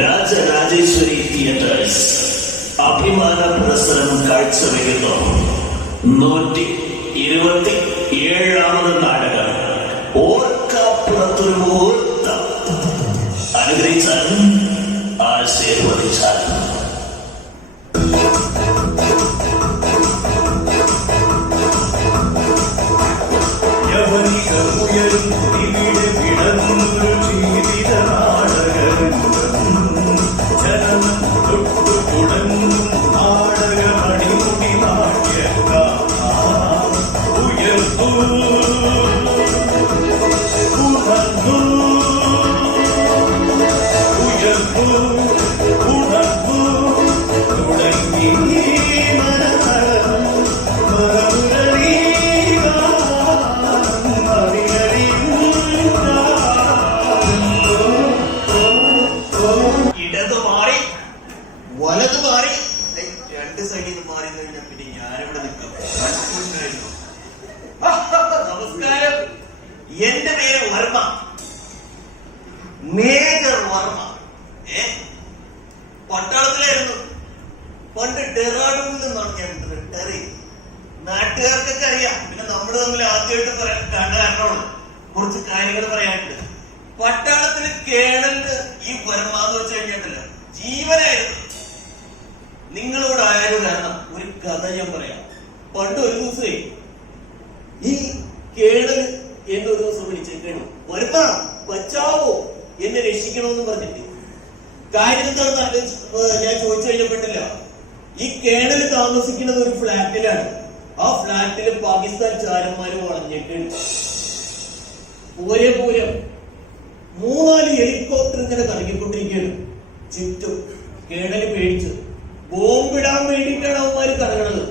Rajarajeshwari theatres അഭിമാന പുരസ്സരം കാഴ്ചവെക്കുന്നു 127ാമത് നാടകം ഓർക്കാപ്പുറത്തൊരു മുഹൂർത്തം. അനുഗ്രഹിച്ചാലും ആശീർവദിച്ചാലും എന്റെ പേര് വർമ്മ, മേജർ വർമ്മ. പട്ടാളത്തിലായിരുന്നു. പണ്ട് ഡെറാഡൂണിൽ നിന്നാണ് ഞാൻ റിട്ടയർ ചെയ്തത്. നാട്ടുകാർക്കൊക്കെ അറിയാം. പിന്നെ നമ്മൾ തമ്മിൽ ആദ്യമായിട്ട് കണ്ട കാരണമാണ് കുറച്ച് കാര്യങ്ങൾ പറയാനുണ്ട്. പട്ടാളത്തിന് കേണലിന് ഈ വർമ്മ എന്ന് വെച്ച് കഴിഞ്ഞിട്ടില്ല, ജീവനായിരുന്നു. നിങ്ങളോടായാലും കാരണം ഒരു കഥ ഞാൻ പറയാം. പണ്ട് ഒരു ദിവസമേ ഈ കേണൽ എന്നെ ഒരു ദിവസം വിളിച്ചേക്കണു, വർമ്മ ബച്ചാവോ, എന്നെ രക്ഷിക്കണമെന്ന് പറഞ്ഞിട്ട്. കാര്യം എന്താണെന്ന് ഞാൻ ചോദിച്ചു കഴിഞ്ഞപ്പെട്ടില്ല. ഈ കേണൽ താമസിക്കുന്നത് ഒരു ഫ്ലാറ്റിലാണ്. ആ ഫ്ലാറ്റില് പാകിസ്ഥാൻ ചാരന്മാര് വളഞ്ഞിട്ട് പൂരം 3-4 ഹെലികോപ്റ്റർ ഇങ്ങനെ കറങ്ങിക്കൊണ്ടിരിക്കുകയാണ് ചുറ്റും. കേണൽ പേടിച്ചു. ബോംബിടാൻ വേണ്ടിയിട്ടാണ് അവന്മാര് കറങ്ങണത്.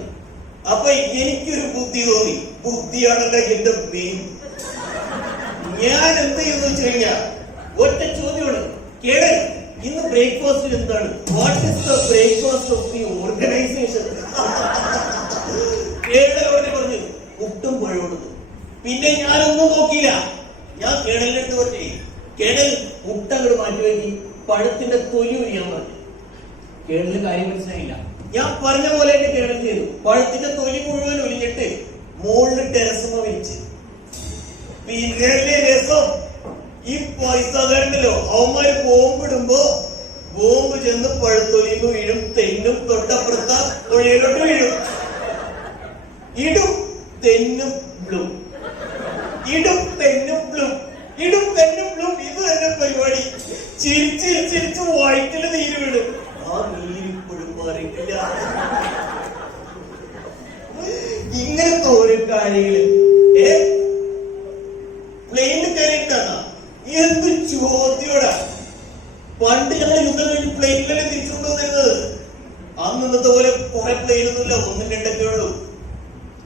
അപ്പൊ എനിക്കൊരു ബുദ്ധി തോന്നി. ബുദ്ധിയാണല്ലോ എന്റെ മെയിൻ. ഞാൻ എന്ത് ചെയ്യുന്നു വെച്ച് കഴിഞ്ഞാ ഒറ്റ ചോദ്യമാണ്, കേണൽ ഇന്ന് ബ്രേക്ക്ഫാസ്റ്റിൽ എന്താണ്? What is the breakfast of the organisation? കേണലോടെ പറഞ്ഞു പുട്ടും പഴോടും. പിന്നെ ഞാനൊന്നും നോക്കിയില്ല. ഞാൻ കേണലിന്റെ അടുത്ത് പറഞ്ഞു, കേണൽ മുട്ടങ്ങൾ മാറ്റിവെക്കി പഴത്തിന്റെ തൊലി ഉരിയാൻ പറഞ്ഞു. കേണലിന് കാര്യം മനസ്സിലായില്ല. ഞാൻ പറഞ്ഞ പോലെ തന്നെ കേണൽ ചെയ്തു. പഴത്തിന്റെ തൊലി മുഴുവൻ ഒലിഞ്ഞിട്ട് മുകളിൽ ടെറസുമ വിരിച്ച്. പിന്നെ രസം, ഈ പൈസക്കാരുണ്ടല്ലോ, അവന്മാര് ബോംബിടുമ്പോ ബോംബ് ചെന്ന് പഴത്തൊലിന്ന് വീഴും, തെന്നും തൊട്ടപ്പുറത്ത തൊഴിലോട്ട് വീഴും. ഇടും തെന്നും ബ്ലൂം, ഇടും തെന്നും ബ്ലൂം, ഇടും തെന്നും ബ്ലൂം. ഇത് തന്നെ പരിപാടി. ചിരിച്ച് വയറ്റില് നീര് വീഴും. ആ നീരിപ്പോഴും മാറിയിട്ടില്ല. ഇങ്ങനത്തെ ഓരോ കാര്യങ്ങള് പ്ലെയിനിൽ കയറിയിട്ടാണ്. എന്ത് ചോദ്യോടാ. പണ്ട് ഞങ്ങൾ യുദ്ധം കഴിഞ്ഞ് പ്ലെയിനിലല്ലേ തിരിച്ചുകൊണ്ടുവന്നിരുന്നത്. അന്നത്തെ പോലെ കുറെ പ്ലെയിനൊന്നുമില്ല, 1-2 ഉള്ളൂ.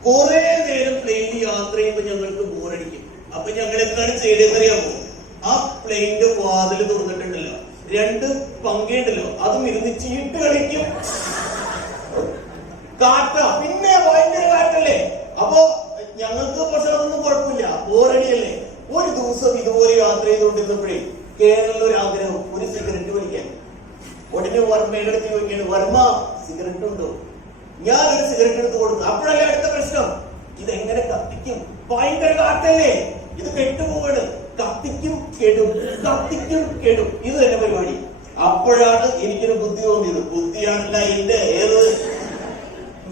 കുറെ നേരം പ്ലെയിനിൽ യാത്ര ചെയ്യുമ്പോ ഞങ്ങൾക്ക് ബോറടിക്കും. അപ്പൊ ഞങ്ങൾ എന്താണ് ചെയ്തതെന്നറിയാമോ? ആ പ്ലെയിനിന്റെ വാതില് തുറന്നിട്ടുണ്ടല്ലോ, 2 പങ്കയുണ്ടല്ലോ, അതും ഇരുന്ന് ചീട്ട് കളിക്കും. കാറ്റ, പിന്നെ ഭയങ്കര കാറ്റല്ലേ. അപ്പൊ ഞങ്ങൾക്ക് പക്ഷെ അതൊന്നും കുഴപ്പമില്ല, ബോറടിയല്ലേ. ഒരു ദിവസം ഇതുപോലെ യാത്ര ചെയ്തുകൊണ്ടിരുന്നപ്പോഴേ കേരളത്തിൽ ഒരു ആഗ്രഹം, ഒരു സിഗരറ്റ് വലിക്കാൻ. ഉടനെ വർമ്മയുടെ അടുത്ത് ചോദിക്കുകയാണ്, വർമ്മ സിഗരറ്റ് ഉണ്ടോ? ഞാനൊരു സിഗരറ്റ് എടുത്ത് കൊടുത്തു. അപ്പോഴല്ലേ അടുത്ത പ്രശ്നം, ഇതെങ്ങനെ കത്തിക്കും? ഭയങ്കര കാറ്റല്ലേ, ഇത് കെട്ടുപോവാണ്. കത്തിക്കും കെടും, കത്തിക്കും കെടും, ഇത് തന്നെ പരിപാടി. അപ്പോഴാണ് എനിക്കൊരു ബുദ്ധി തോന്നിയത്. ബുദ്ധിയാണല്ല എന്റെ ഏത്.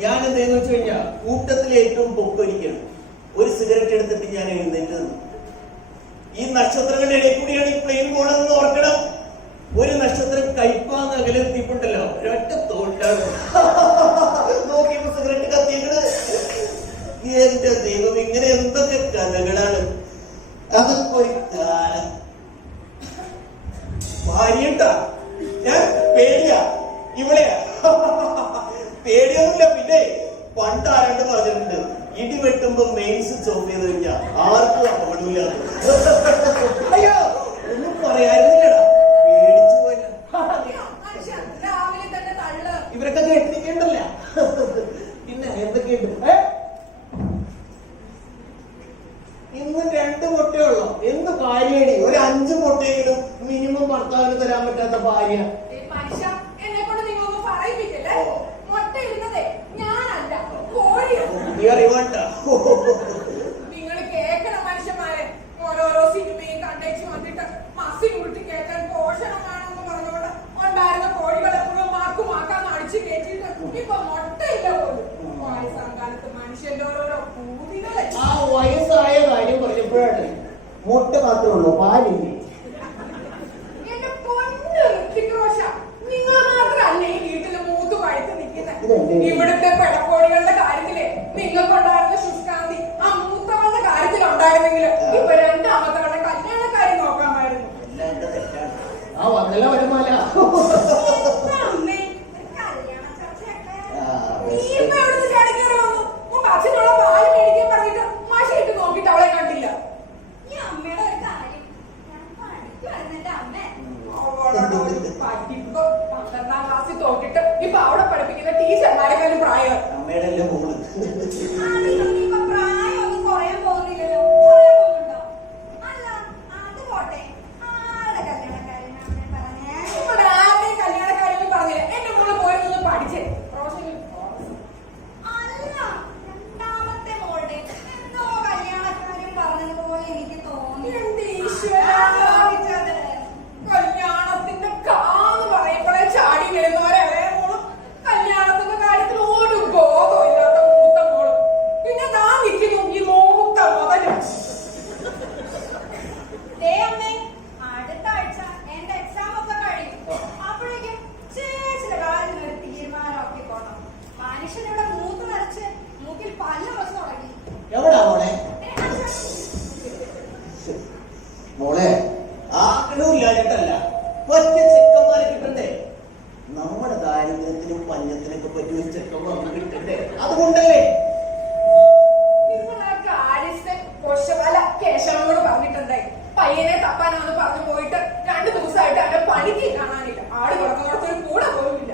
ഞാൻ എന്തെന്ന് വെച്ച് കഴിഞ്ഞാൽ കൂട്ടത്തിൽ ഏറ്റവും പൊക്കൊരിക്കണം. ഒരു സിഗരറ്റ് എടുത്തിട്ട് ഞാൻ എഴുന്നേറ്റ് നിന്നു. ഈ നക്ഷത്രങ്ങളുടെ ഇടയിൽ കൂടിയാണ് ഈ പ്ലെയിൻ പോണെന്ന് ഓർക്കണം. ഒരു നക്ഷത്രം കയ്പാന്ന് അകലെത്തിയിട്ടുണ്ടല്ലോ, ഒരൊറ്റ തോട്ടാണ്. നോക്കിയപ്പോ സിഗരറ്റ് കത്തിയത്. എന്റെ ദൈവം, ഇങ്ങനെ എന്തൊക്കെ കഥകളാണ്. അതൊക്കെ ഒരു കാലം. ഭാര്യണ്ടാ, ഞാൻ പേടിയാ, ഇവളെയാ. പേടിയൊന്നുമില്ല. പിന്നെ പണ്ട് ആരാണ്ട് പറഞ്ഞിട്ടുണ്ട്, ഇടി വെട്ടുമ്പോ മെയിൻ സ്വിച്ച് ഓഫ് ചെയ്ത് കഴിഞ്ഞാൽ ആർക്കും അപകടമില്ല. അയ്യോ, ഒന്നും പറയായിരുന്നില്ലടാ, പേടിച്ചു പോയ. ഇവരൊക്കെ കേട്ടിരിക്കണ്ടല്ല. പിന്നെ എന്തൊക്കെയുണ്ട്? ഇന്ന് 2 മുട്ടയുള്ളൂ. എന്ത് കാര്യമാണ്? ഒരു 5 മുട്ടയെങ്കിലും മിനിമം ഭർത്താവിന് തരാൻ പറ്റാത്ത ഭാര്യ. മനുഷ്യ എന്നെ കൊണ്ട് നിങ്ങളൊന്നും പറയിപ്പിക്കില്ലേ? ഓ. മുട്ട ഇടുന്നതേ ഞാനല്ല, കോഴിയാണ്. പുതിയ അറിവാണ്ട. നിങ്ങൾ കേൾക്കണ മനുഷ്യന്മാരെ, ഓരോരോ സിനിമയും കണ്ടേച്ച് വന്നിട്ട് മസി കൂട്ടി കേൾക്കാൻ പോഷണം വേണമെന്ന് പറഞ്ഞുകൊണ്ട് ഉണ്ടായിരുന്ന കോഴികളെ മുഴുവൻ മാക്കുമാക്കാൻ അടിച്ചു കയറ്റിയിട്ട് ഇപ്പൊ മുട്ടയില്ല പോലും. വയസ്സാകാലത്ത് മനുഷ്യന്റെ ഓരോരോ പൂതികളെ. ആ വയസ്സായ കാര്യം പറഞ്ഞപ്പോഴാണ് മുട്ട മാത്രമേ ഉള്ളൂ, പാലില്ലേ? എന്റെ പൊന്നു ഋത്തിക് റോഷൻ, നിങ്ങൾ മാത്രമല്ല ഈ വീട്ടില് മൂത്ത് പഴുത്ത് നിൽക്കുന്നത്. ഇവിടുത്തെ പെടക്കോഴികളുടെ കാര്യത്തില് നിങ്ങൾക്കുണ്ടായിരുന്ന ശുഷ്കാന്തി ആ മൂത്തവളുടെ കാര്യത്തിലുണ്ടായിരുന്നെങ്കിൽ ഇപ്പൊ രണ്ടാമത്തവളുടെ കല്യാണക്കാരി നോക്കാമായിരുന്നു. ആ വന്നല്ല വരുമാല. അച്ഛനുള്ള പാല് മേടിക്കാൻ പറഞ്ഞിട്ട് മഷിയിട്ട് നോക്കിട്ട് അവളെ കണ്ടില്ല. ഈ അമ്മയുടെ ഒരു കാര്യം ഞാൻ പഠിക്കുവായിരുന്നു. എന്റെ അമ്മ 12ാം ക്ലാസ്സിൽ തോറ്റിട്ട് ഇപ്പൊ അവിടെ പഠിപ്പിക്കുന്ന ടീച്ചർമാരെക്കാളും പ്രായം. അമ്മയുടെ എല്ലാം മോള്. ഇപ്പൊ പ്രായമൊന്നും കുറയാൻ പോകുന്നില്ലല്ലോ. കുറയാൻ പോകുന്നുണ്ടോ? അല്ല അത് പോട്ടെ, ആരുടെ കല്യാണക്കാരൻ പറഞ്ഞേ? ഇവിടെ ആരുടെയും കല്യാണക്കാരെന്ന് പറഞ്ഞില്ല. എന്റെ മോള് പോയി നിന്ന് പഠിച്ചേ. അല്ല, രണ്ടാമത്തെ മോളുടെ എന്തോ കല്യാണക്കാര്യം പറഞ്ഞതുപോലെ എനിക്ക് തോന്നി. എന്ത് ഈശ്വരാ, കല്യാണത്തിന്റെ കാന്ന് പറയുമ്പോഴേ ചാടി വരുന്നവരെ മോളും കല്യാണത്തിന്റെ കാര്യത്തിൽ ഒരു ബോധവും ഇല്ലാത്ത മൂത്ത മോളും. പിന്നെ താൻ നിൽക്കുന്നു ഈ മൂത്ത മുതലും. ദേ അമ്മേ, അടുത്ത ആഴ്ച എന്റെ എക്സാം ഒക്കെ കഴിയും. അപ്പോഴേക്കും ചേച്ചിയുടെ കാര്യം ഒരു തീരുമാനമൊക്കെ പോണം. മനുഷ്യനിവിടെ മൂത്ത് നിറച്ച് മൂക്കിൽ പല്ല് വച്ച് തുടങ്ങി. എവിടാ മോളെ? ഏ, അച്ഛാ. മോളെ ആഗ്രഹമില്ലാഞ്ഞിട്ടല്ല, മറ്റു ചെക്കന്മാരെ കിട്ടണ്ടേ? നമ്മുടെ ദാരിദ്ര്യത്തിനും പഞ്ഞത്തിനൊക്കെ പറ്റിയ ഒരു ചെക്കൻ വന്ന് കിട്ടണ്ടേ? അതുകൊണ്ടല്ലേ. നിങ്ങൾ ആ കാര്യസ്ഥൻ കൊശവല കേശവനോട് പറഞ്ഞിട്ടുണ്ടായി പയ്യനെ തപ്പാനാന്ന് പറഞ്ഞു പോയിട്ട് 2 ദിവസമായിട്ട് അവന്റെ പണിക്ക് കാണാനില്ല. ആട് കിടക്കുന്നോടത്തൊരു കൂടെ പോലുമില്ല.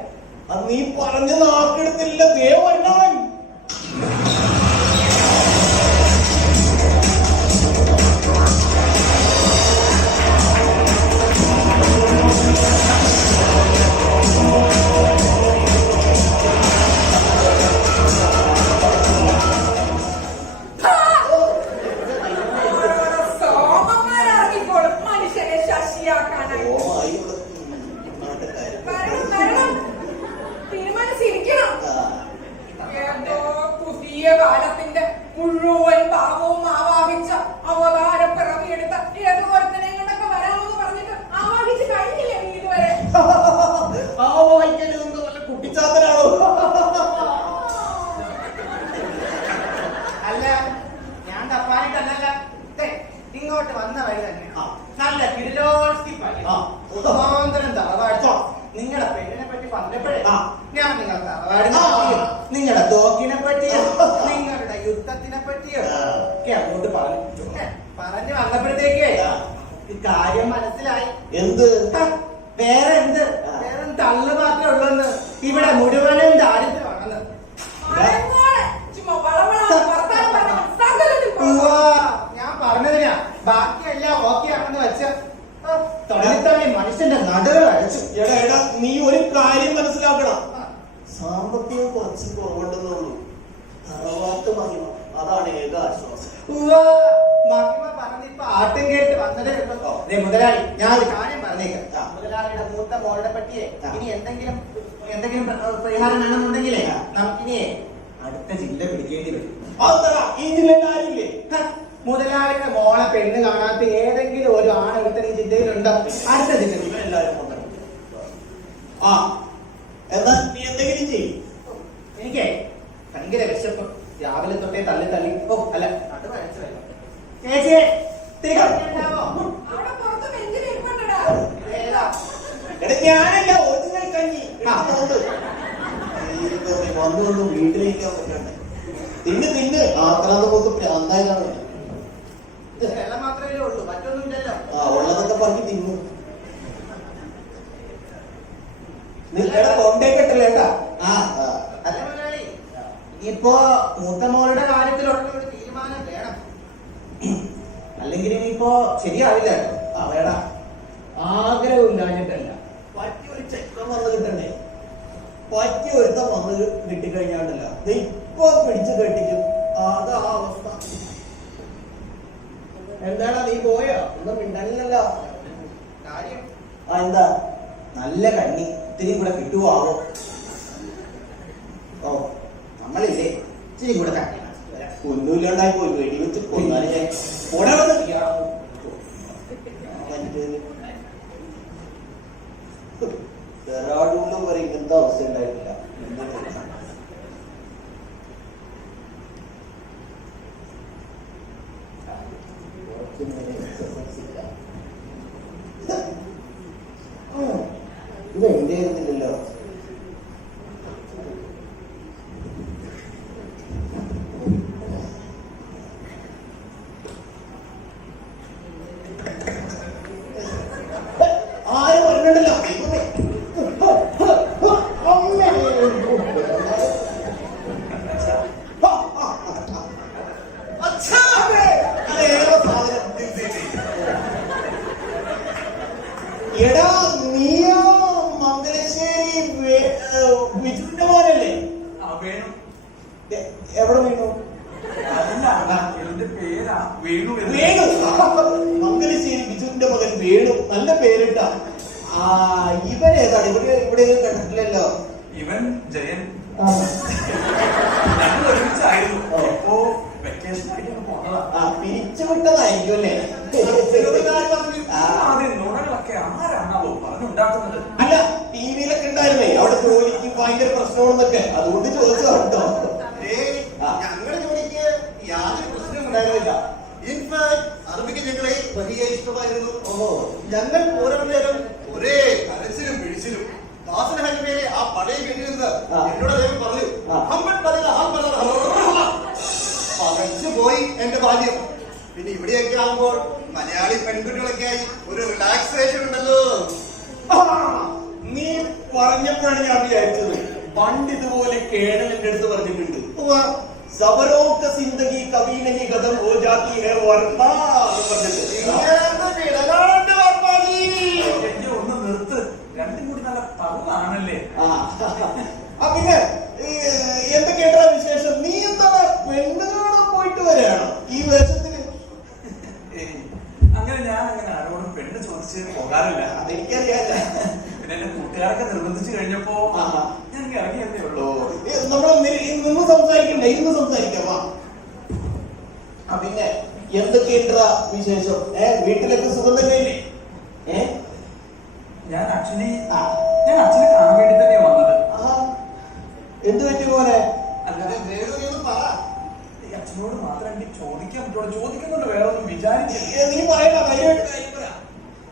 അത് നീ പറഞ്ഞ നാക്കെടുത്തില്ല, ദേവണ്ണവൻ. സോമന്മാരിറങ്ങിക്കോളും മനുഷ്യനെ ശശിയാക്കാനായി. വരണം വരണം, തീരുമാനിച്ചിരിക്കണം. ഏതോ പുതിയ കാലത്തിന്റെ മുഴുവൻ ഭാവവും ആവാഹിച്ച അവതാര പിറവിയെടുത്ത ഏതോ ഒരുത്തനെ കൊണ്ടൊക്കെ വരാമെന്ന് പറഞ്ഞിട്ട് ആവാഹിച്ച് കഴിഞ്ഞില്ലേ നീ ഇതുവരെ? ആ വായിക്കരുതെന്ന് വല്ല കുട്ടിച്ചാത്തനാണോ? അല്ല, ഞാൻ തപ്പാനിട്ടല്ല, ഇങ്ങോട്ട് വന്ന വഴി തന്നെ നല്ല കിടിലോസ്കി പണി. ഉദാന്തരം തറവാട്. നിങ്ങളുടെ പെണ്ണിനെ പറ്റി പറഞ്ഞപ്പോഴേ ഞാൻ നിങ്ങൾ തറവാടിനെ പറ്റിയും നിങ്ങളുടെ തോക്കിനെ പറ്റിയും നിങ്ങളുടെ യുദ്ധത്തിനെ പറ്റിയും ഒക്കെ അങ്ങോട്ട് പറഞ്ഞു വന്നപ്പോഴത്തേക്ക് ഈ കാര്യം മനസ്സിലായി. എന്ത്? വേറെ എന്ത്, വേറെ തള്ളു മാത്രമേ ഉള്ളൂന്ന്. ഇവിടെ മുഴുവനും ദാരിദ്ര്യമാണെന്ന്. ചുമ്മാ വളവളാന്ന് വർത്താനം പറഞ്ഞ് സകലതും കുഴപ്പം. ഞാൻ പറഞ്ഞതിനാ ബാക്കിയെല്ലാം ഓക്കെ ആണെന്ന് വെച്ച തള്ളി മനുഷ്യന്റെ നടുകൾ അഴിച്ചു. എടാ എടാ, നീ ഒരു കാര്യം മനസ്സിലാക്കണം. സാമ്പത്തികം കുറച്ച് കുറവുണ്ടെന്നുള്ളൂ, തറവാട്ട് മഹിമ അതാണ് ഏക ആശ്വാസം. മഹിമ പറഞ്ഞിപ്പോ ആട്ടും കേട്ട് വന്നതേ ഉള്ളൂ. മുതലാളി, ഞാൻ ഒരു കാര്യം പറഞ്ഞേക്കാം. മുതലാളിയുടെ മൂത്ത മോളുടെ പറ്റിയേ ഇനി എന്തെങ്കിലും പരിഹാരം വേണമെന്നുണ്ടെങ്കിലേ നമുക്കിനിയെ അടുത്ത ജില്ല പിടിക്കേണ്ടി വരും. അതെന്താ ഈ ജില്ലയിൽ ആരില്ലേ? മുതലാളിയുടെ മോളെ പെണ്ണ് കാണാത്ത ഏതെങ്കിലും ഒരു ആണെടുത്ത ഈ ജില്ലയിലുണ്ടോ? അടുത്ത ജില്ല എല്ലാവരും ആ എന്നാ നീ എന്തെങ്കിലും ചെയ്യും. എനിക്കേ ഭയങ്കര വിശപ്പ്. രാവിലെ തൊട്ടേ തള്ളി അല്ല അത് മനസ്സിലായി. ചേച്ചിയെ അവിടെ പുറത്ത് ബെഞ്ചിൽ ഇരിപ്പുണ്ടെടാ. എടാ ഞാനല്ല, ഒറിജിനൽ കഞ്ഞി വന്നു വീട്ടിലേക്കാൻ പറ്റണ്ടേ? തിന്ന് ആക്രാന്ത പോക്ക് പ്രാന്തായതാണ്. വെള്ളം മാത്രമേ ഉള്ളൂ, മറ്റൊന്നും ഇല്ലല്ലോ. ഉള്ളതൊക്കെ പറഞ്ഞ് തിന്നു. നിങ്ങളുടെ കൊണ്ടേക്കെട്ടല്ലേട്ടാ. അല്ല മുതലാളി, ഇനിയിപ്പോ മൂത്ത മോളുടെ കാര്യത്തിലുള്ള ഒരു തീരുമാനം വേണം. അല്ലെങ്കിൽ ഇനിയിപ്പോ ശരിയാവില്ല. വേടാ, ആഗ്രഹമില്ലാഞ്ഞിട്ടല്ല, പറ്റിയ ഒരുത്തം വന്ന് കിട്ടിക്കഴിഞ്ഞാണ്ടല്ല ഇപ്പൊ പിടിച്ചു കെട്ടിക്കും അതാ അവസ്ഥ. എന്താടാ നീ പോയോ? ഒന്നും മിണ്ടല്ലോ. കാര്യം ആ എന്താ നല്ല കണ്ണി ഇത്തിരി കൂടെ കിട്ടുവോ ആവോ? ഓ നമ്മളില്ലേ ഇത്തിരി കൂടെ കണ്ണി ഒന്നുമില്ലാണ്ടായി പോയി വെടിവെച്ച് കൊന്നാലും ഞാൻ ഡെറാഡൂണിലും വരെ ഇങ്ങനത്തെ അവസ്ഥ ഉണ്ടായിട്ടില്ല. ഇത് എന്റെ ആയിരുന്നില്ലല്ലോ. ആരും പറഞ്ഞിട്ടല്ലോ എടാ നീയോ മംഗലശ്ശേരി ബിജുവിന്റെ മോനല്ലേ? എവിടെ വീണു? വേണു. മംഗലശ്ശേരി ബിജുവിന്റെ മകൻ വേണു. നല്ല പേരിട്ടാ. ഇവൻ ഏതാണ്? ഇവിടെ കണ്ടിട്ടില്ലല്ലോ. ഇവൻ ജയൻ. ഞങ്ങൾ ഒരുമിച്ചായിരുന്നു. ഇപ്പോ വെക്കേഷൻ അടിക്കാൻ പോന്നതാ. പിരിച്ചുവിട്ടതായിരിക്കും അല്ലേ? നുണകളൊക്കെ ആരാണാവോ പറഞ്ഞുണ്ടാക്കുന്നത്? അല്ല ടിവിയിലൊക്കെ ഉണ്ടായിരുന്നേ അവിടെ ജോലിക്ക് ഭയങ്കര പ്രശ്നമാണെന്നൊക്കെ, അതുകൊണ്ട് ചോദിച്ചതാ കേട്ടോ. ഞങ്ങളുടെ ജോലിക്ക് യാതൊരു പ്രശ്നവും ഉണ്ടായിരുന്നില്ല. ഇൻഫാക്ട് അറബിക്ക് ഞങ്ങളെ വലിയ ഇഷ്ടമായിരുന്നു. ഞങ്ങൾ ഓരോ നേരം ഒരേ കരച്ചിലും പിടിച്ചിലും. ദാസനഹരിമേലെ ആ പഴയ വീട്ടിൽ നിന്ന് എന്നോട് അദ്ദേഹം പറഞ്ഞു, പകച്ചു പോയി എന്റെ ബാല്യം. പിന്നെ ഇവിടെയൊക്കെ ആകുമ്പോൾ മലയാളി പെൺകുട്ടികളൊക്കെ ആയി ഒരു റിലാക്സേഷൻ ഉണ്ടല്ലോ. നീ പറഞ്ഞപ്പോഴാണ് ഞാൻ വിചാരിച്ചത്, പണ്ട് ഇതുപോലെ കേണലിന്റെ അടുത്ത് പറഞ്ഞിട്ടുണ്ട്, സബരോക്ക സിന്ദഗി കബി നഹി ഖതം ഹോ ജാതി ഹൈ വർമ്മ എന്റെ ഒന്ന് നിർത്ത്. രണ്ടും കൂടി നല്ല തള്ളാണല്ലേ. പിന്നെ എന്തൊക്കെയാ വിശേഷം? നീ എന്താ പെണ്ണുകാണാൻ പോയിട്ട് വരാണോ ഈ വേഷത്തിന്? അങ്ങനെ ഞാൻ അങ്ങനെ ആരോടും പെണ്ണ് ചോദിച്ച് പോകാറില്ല. അതെനിക്കറിയാല്ല. പിന്നെ എന്റെ കൂട്ടുകാരൊക്കെ നിർബന്ധിച്ചു കഴിഞ്ഞപ്പോ ഞാൻ ഇറങ്ങിയതേ ഉള്ളൂ. നിന്ന് സംസാരിക്കണ്ടേ? ഇന്ന് സംസാരിക്കാം. പിന്നെ എന്തൊക്കെയുണ്ടാ വിശേഷം? വീട്ടിലൊക്കെ സുഖം തന്നെയല്ലേ? ഞാൻ അച്ഛനെ കാണാൻ വേണ്ടി തന്നെയാ വന്നത്. എന്ത് പറ്റി പോലെ? അല്ലാതെ അച്ഛനോട് മാത്രം എനിക്ക് ചോദിക്കാൻ പറ്റുള്ളൂ. ചോദിക്കുന്നുണ്ട്, വേറെ ഒന്നും വിചാരിക്കില്ല. നീ പറയണ്ട.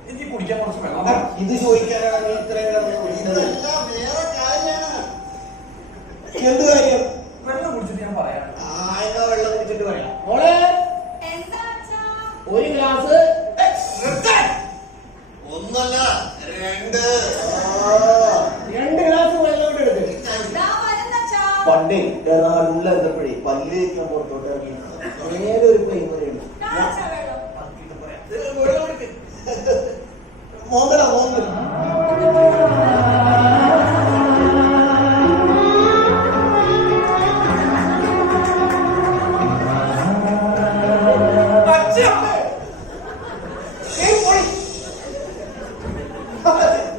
എനിക്ക് കുടിക്കാൻ കുറച്ച് വെള്ളം. ഇത് ചോദിക്കാനാണ് നീ ഇത്രയും ഇതെല്ലാം വേറെ കാര്യമാണ്. എന്ത് കാര്യം? വെള്ളം കുടിച്ചിട്ട് ഞാൻ പറയാം. എന്നാ വെള്ളം കുടിച്ചിട്ട് പറയാം. മോളെ എന്താ അച്ഛാ? ഒരു ഗ്ലാസ്. ഒന്നല്ല രണ്ട് ഗ്ലാസ് വെള്ളം കൊണ്ട് എടുത്ത്. ദാ വരുന്നച്ഛാ. പണ്ടേ ഉള്ളപ്പോഴേ പല്ലിലേക്ക് പുറത്തോട്ട് ഇറങ്ങി നേരെ ഒരു പ്രൈമറിയുണ്ട്. കാച്ചാ വെള്ളം. മോന്തല മോന്തല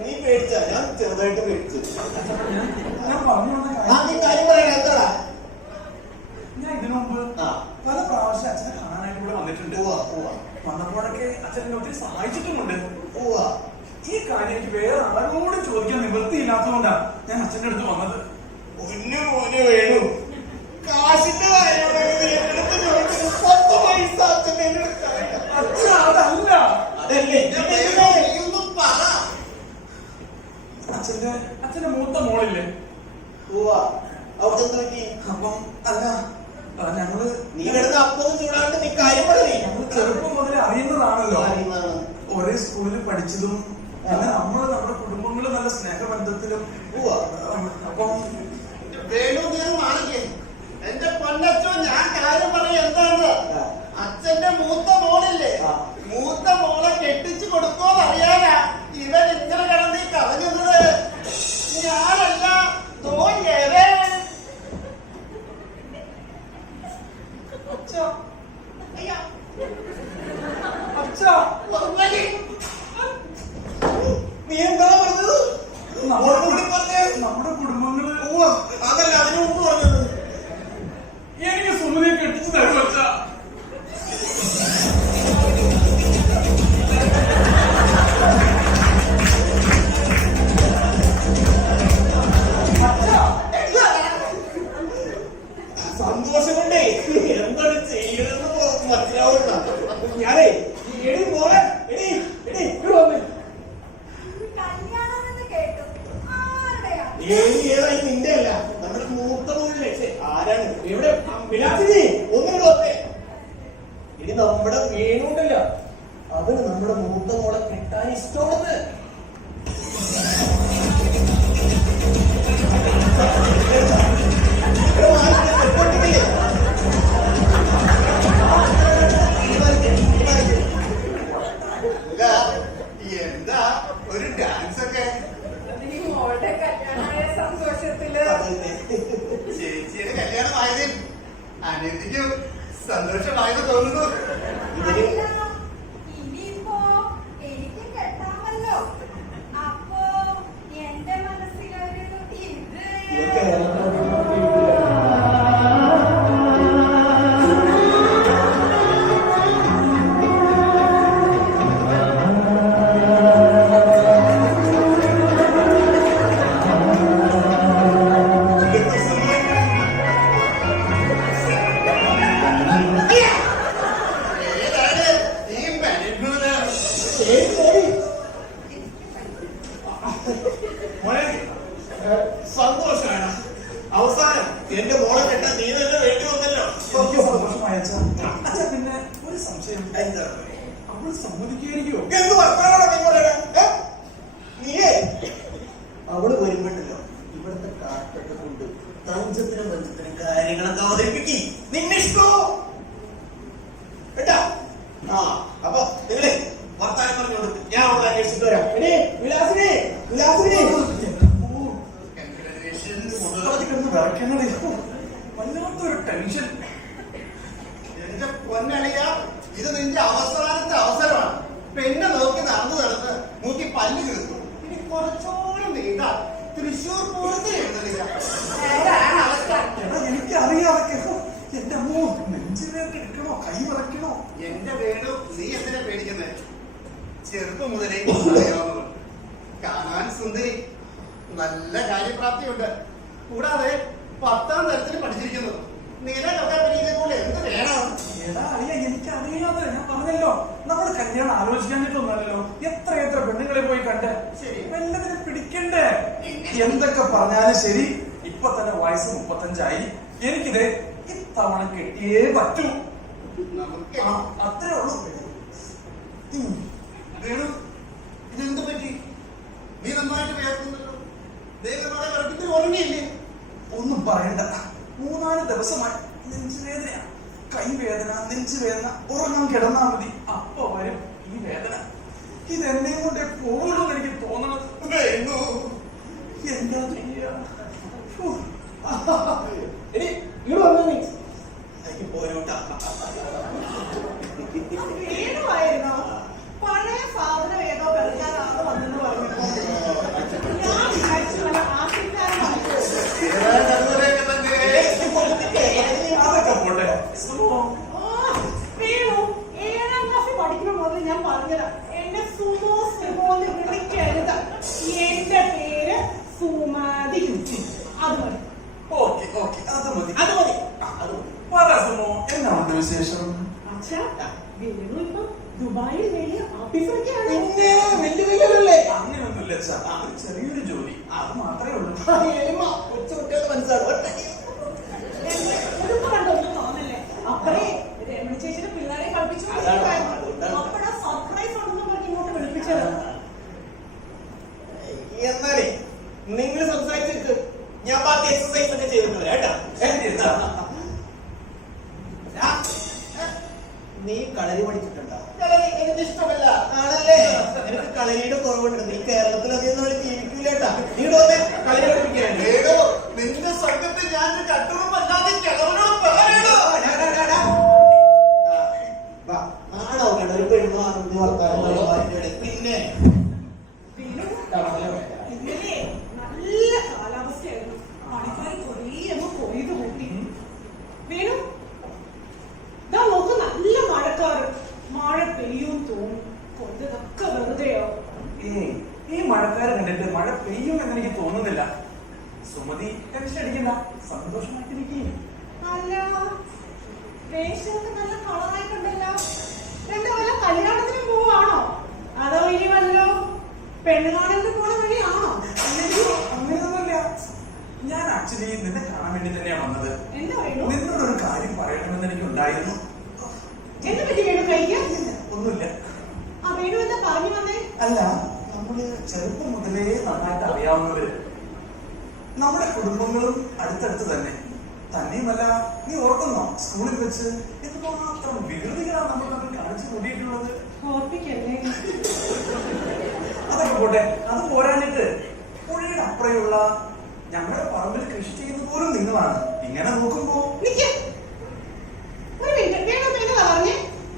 നീ പേടിച്ച? ഞാൻ ചെറുതായിട്ട് പേടിച്ചു. ഞാൻ പറഞ്ഞു നീ കാര്യം പറയാൻ എന്താടാ? ഞാൻ ഇതിനു മുമ്പ് പല പ്രാവശ്യം അച്ഛനെ കാണാനായിട്ട് ഇവിടെ വന്നിട്ടുണ്ട്. വന്നപ്പോഴൊക്കെ അച്ഛൻ എന്നെ ഒത്തിരി സഹായിച്ചിട്ടുമുണ്ട്. ഈ കാര്യം എനിക്ക് വേറെ ആരോടും ചോദിക്കാൻ നിവൃത്തിയില്ലാത്തതുകൊണ്ടാണ് ഞാൻ അച്ഛൻ്റെ അടുത്ത് വന്നത്. ഒന്നു മോനെ വേണു, കാശിന്റെ കാര്യം ചോദിച്ചത് 10 പൈസ അച്ഛൻ്റെ അച്ഛൻ അതല്ല. അതല്ലേ നീയൊന്നും പറ. അച്ഛന്റെ മൂത്ത മോളില്ലേ? അവിടെ എന്ത് പറ്റി? അപ്പം അല്ല ഞങ്ങള് നീ കിടന്ന് അപ്പൊന്നും ചൂടാണ്ട് നീ കാര്യം പറയേ. ഞങ്ങള് ചെറുപ്പം മുതലേ അറിയുന്നതാണല്ലോ. അറിയുന്നതാണ്. ഒരേ സ്കൂളിൽ പഠിച്ചതും പിന്നെ നമ്മള് നമ്മുടെ കുടുംബങ്ങളും നല്ല സ്നേഹബന്ധത്തിലും. അപ്പം വേണു തീർമാനിക്കേ. എന്റെ പൊന്നച്ചോ, ഞാൻ കാര്യം പറയാം. എന്താണ്? അച്ഛന്റെ മൂത്ത മോളില്ലേ, മൂത്ത മോളെ കെട്ടിച്ചു കൊടുക്കോന്നറിയാനാ ഇവൻ ഇങ്ങനെ കിടന്ന് കറങ്ങുന്നത്. ഞാനല്ല ഏതായി നിന്റെ അല്ല നമ്മുടെ മൂത്ത മോളിലെ ആരാണ് എവിടെ വിലാസിനി ഒന്നുകൂടെ ഇനി നമ്മുടെ വേണുണ്ടല്ല അവന് നമ്മുടെ മൂത്ത മോളെ കിട്ടാൻ ഇഷ്ടമുള്ളത് എന്താ ഒരു ഡാൻസ് ഒക്കെ ഈ മോളുടെ കല്യാണമായ സന്തോഷത്തില് ചേച്ചിയുടെ കല്യാണമായതിൽ അനിയത്തിക്കും സന്തോഷമായെന്ന് തോന്നുന്നു. അല്ല, ഇനിയിപ്പോ എനിക്ക് കെട്ടാമല്ലോ. അപ്പോ എന്റെ മനസ്സിലൊരു ഏതാണ് ഈ പെൺകുട്ടി? സന്തോഷമാണ് അവസാനം എന്റെ മോളെ കെട്ടാൻ നീ തന്നെ വേണ്ടി വന്നല്ലോ. എനിക്ക് സന്തോഷമായ അച്ഛാ. പിന്നെ ഒരു സംശയം, അവൾ സമ്മതിക്കായിരിക്കുമോ? എന്ത് വർത്താനാണ് നീ പറയണേ? നീയേ അവള് വരുമ്പോണ്ടല്ലോ ഇവിടുത്തെ കാട്ടൊക്കെ കൊണ്ട് തഞ്ചത്തിനും പഞ്ചത്തിനും കാര്യങ്ങളൊക്കെ അവതരിപ്പിക്കി നിന്നെ ഇഷ്ടോ കേട്ടാ. അപ്പൊ നിങ്ങളെ വർത്താനം പറഞ്ഞോണ്ട് ഞാൻ അവളെ അന്വേഷിച്ചിട്ട് വരാം. വിലാസിനെ വിലാസിനെ വല്ലാത്തൊരു ടെൻഷൻ. എന്റെ പൊന്നളിയ, ഇത് നിന്റെ അവസാനത്തെ അവസരമാണ്. പെണ്ണെ നോക്കി നടന്ന് നോക്കി പല്ല് കിടക്കും. ഇനി കുറച്ചോളം നീണ്ട തൃശ്ശൂർ പൂരത്തിൽ എഴുന്നള്ളില്ല. അതാണ് അവസ്ഥ. എനിക്കറിയാതൊക്കെ എന്റെ അമ്മോ, നെഞ്ചിലേക്ക് എടുക്കണോ, കൈ വിറയ്ക്കണോ? എന്റെ വേണു, നീ എന്തിനാ പേടിക്കുന്നത്? ചെറുപ്പം മുതലേ അറിയാവുന്നവൾ. കാണാൻ സുന്ദരി, നല്ല കാര്യപ്രാപ്തിയുണ്ട്. കൂടാതെ 10ാം തരത്തിൽ പഠിച്ചിരിക്കുന്നു. നിലകൊക്കെ പോലെ എന്ത് വേണം? എടാ അളിയ, എനിക്കറിയാതെ ഞാൻ പറഞ്ഞല്ലോ, നമ്മൾ കല്യാണം ആലോചിക്കാനിട്ടൊന്നല്ലോ. എത്ര പെണ്ണുങ്ങളെ പോയി കണ്ട് ശരി, വല്ലതിനെ പിടിക്കണ്ടേ? എന്തൊക്കെ പറഞ്ഞാലും ശരി, ഇപ്പൊ തന്നെ വയസ്സ് 35ആയി. എനിക്കിത് ഇത്തവണ കെട്ടിയേ പറ്റൂ. നമുക്ക് അത്രേ ഉള്ളൂ. വേണു, ഇതെന്ത് പറ്റി? നീ നന്നായിട്ട് വേർക്കുന്നല്ലോ. ദേവമായ വർഗത്തിൽ ഉറങ്ങിയില്ലേ? ഒന്നും പറയണ്ട, 3-4 ദിവസമായി നെഞ്ചുവേദന, കൈവേദന, നെഞ്ചുവേദന. ഉറങ്ങാൻ കിടന്നാ മതി, അപ്പൊ വരും ഈ വേദന. ഇതെന്നെ കൊണ്ട് പോകുള്ളൂ എനിക്ക് തോന്നണത്. വേണു, എന്താ ചെയ്യാ? ഇവിടെ വന്നു നീ പോരൂട്ടാ. വീടുമായിരുന്നോ? പഴയ സാധനം ഏതോ കളിക്കാനാണ് വന്നെന്ന് പറഞ്ഞു. ഞാൻ വിചാരിച്ചു വല്ല ആശുപത്രിക്കാരനായിരിക്കും. അതൊക്കെ പോട്ടെ. വീണു, 7ാം ക്ലാസ്സിൽ പഠിക്കുന്ന മുതൽ ഞാൻ പറഞ്ഞതാ, എന്നെ സുമോ സുമോന്ന് വിളിക്കരുത്. എന്റെ പേര് സുമതി. അത് മതി. ഓക്കെ ഓക്കെ, അത് മതി. അത് മതി. പറ സുമോ, എന്നാണ് വിശേഷം? അച്ഛാ, വീണു ഇപ്പൊ ദുബായിൽ വലിയ ഓഫീസറൊക്കെയാണ്. പിന്നെ വെല്ലുവിളികളല്ലേ? അങ്ങനെയൊന്നുമില്ല അച്ഛാ, ഒരു ചെറിയൊരു ജോലി, അത് മാത്രമേ ഉള്ളൂ. കൊച്ചുകുട്ടികൾ മനസ്സിലാവും. തോന്നല്ലേ? അപ്പഴേ രമണി ചേച്ചിയുടെ പിള്ളേരെ കളിപ്പിച്ചു. അപ്പഴാ സർപ്രൈസ് ഉണ്ടെന്ന് പറഞ്ഞ് ഇങ്ങോട്ട് വിളിപ്പിച്ചത്. എന്നാലേ നിങ്ങൾ സംസാരിച്ചിട്ട് ഞാൻ ബാക്കി എക്സസൈസ് ഒക്കെ ചെയ്തിട്ട് വരാം കേട്ടാ. നീ കളരി പഠിച്ചിട്ടുണ്ടോ? കളരി എനിക്ക് ഇഷ്ടമല്ല. ആണല്ലേ? എനിക്ക് കളരിയുടെ കുറവുണ്ട്. നീ കേരളത്തിൽ അധികം ജീവിക്കൂല കേട്ടാ. നീ വന്ന് കളരി പഠിപ്പിക്കാൻ. വേണു, നിന്റെ സ്വർഗത്തിൽ ഞാൻ കട്ടുറുമല്ലാതെ കിളവനോട് പറയണോ? ആണോ കേട്ടോ ഒരു പെണ്ണു ആണെന്ന് വർത്താനം. പിന്നെ ഇന്നലെ നല്ല കാലാവസ്ഥയായിരുന്നു. പണിക്കാർ കുറേ അങ്ങ് കൊയ്ത് കൂട്ടി. വീണു, ഇതാ നോക്ക്, നല്ല മഴക്കാറ്. മഴ പെയ്യും തോന്നും. കൊണ്ടതൊക്കെ വെറുതെയോ? ഈ മഴക്കാരെ കണ്ടിട്ട് മഴ പെയ്യുമെന്ന് എനിക്ക് തോന്നുന്നില്ല. സുമതി ടെൻഷൻ അടിക്കണ്ട, സന്തോഷമായിട്ടിരിക്കും. അല്ല, വേഷമൊക്കെ നല്ല കളറായിട്ടുണ്ടല്ലോ. എന്താ വല്ല കല്യാണത്തിന് പോവാണോ? അതോ ഇനി വല്ലോ പെണ്ണ് കാണലിന് പോണ വഴിയാണോ? അങ്ങനെയൊന്നുമില്ല, ആയിരുന്നു. എന്ത് പറ്റി വേണു കഴിക്കാൻ? ഒന്നുമില്ല. ആ വേണു എന്താ പറഞ്ഞു വന്നേ? അല്ല, നമ്മള് ചെറുപ്പം മുതലേ നന്നായിട്ട് അറിയാവുന്നവര്, നമ്മുടെ കുടുംബങ്ങളും അടുത്തടുത്ത് തന്നെ. തന്നെയുമല്ല, നീ ഓർക്കുന്നോ സ്കൂളിൽ വെച്ച് എന്തുമാത്രം വികൃതികളാണ് നമ്മൾ തമ്മിൽ കാണിച്ചു കൂട്ടിയിട്ടുള്ളത്? ഓർപ്പിക്കല്ലേ. അതൊക്കെ പോട്ടെ, അത് പോരാഞ്ഞിട്ട് പുഴയുടെ അപ്പുറയുള്ള ഞങ്ങളുടെ പറമ്പിൽ കൃഷി ചെയ്യുന്നത് പോലും നിങ്ങളാണ്. ഇങ്ങനെ നോക്കുമ്പോ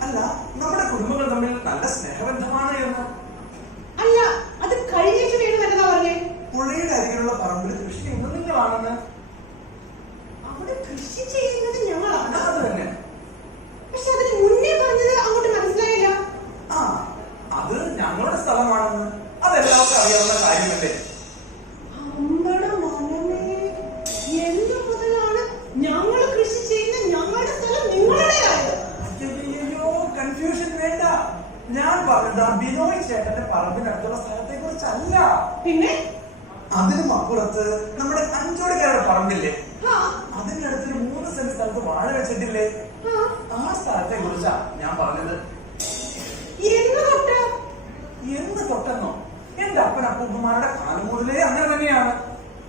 അല്ല, നമ്മുടെ കുടുംബങ്ങൾ തമ്മിൽ നല്ല സ്നേഹബന്ധമാണ് എന്ന്. അല്ല, അത് കഴിഞ്ഞിട്ട് വേണം എന്നതാ പറഞ്ഞേ. പുഴയുടെ അരികിലുള്ള പറമ്പിൽ കൃഷി ചെയ്യുന്നത് നിങ്ങളാണെന്ന്. അവിടെ കൃഷി ചെയ്യുന്നത് ഞങ്ങളാണ്. അത് തന്നെ. പക്ഷെ അതിന് മുന്നേ പറഞ്ഞത് അങ്ങോട്ട് മനസ്സിലായില്ല. ആ, അത് ഞങ്ങളുടെ സ്ഥലമാണെന്ന് അതെല്ലാവർക്കും അറിയാവുന്ന കാര്യമല്ലേ. എന്ന് മുതലാണ് ഞങ്ങൾ കൃഷി ചെയ്യുന്ന ഞങ്ങളുടെ സ്ഥലം നിങ്ങളുടേതായത്? അയ്യോ, കൺഫ്യൂഷൻ വേണ്ട. ഞാൻ പറഞ്ഞത് ബിനോയ് ചേട്ടന്റെ പറമ്പിനടുത്തുള്ള സ്ഥലത്തെ കുറിച്ചല്ല. പിന്നെ അതിനും അപ്പുറത്ത് നമ്മുടെ അഞ്ചോടിക്കാരുടെ പറമ്പില്ലേ, അതിന്റെ അടുത്തൊരു 3 സെന്റ് സ്ഥലത്ത് വാഴ വെച്ചിട്ടില്ലേ, ആ സ്ഥലത്തെ കുറിച്ചാ ഞാൻ പറഞ്ഞത്. എന്ന് തൊട്ടെന്നോ? എന്റെ അപ്പനപ്പൂപ്പന്മാരുടെ കാലം മുതലേ അങ്ങനെ തന്നെയാണ്.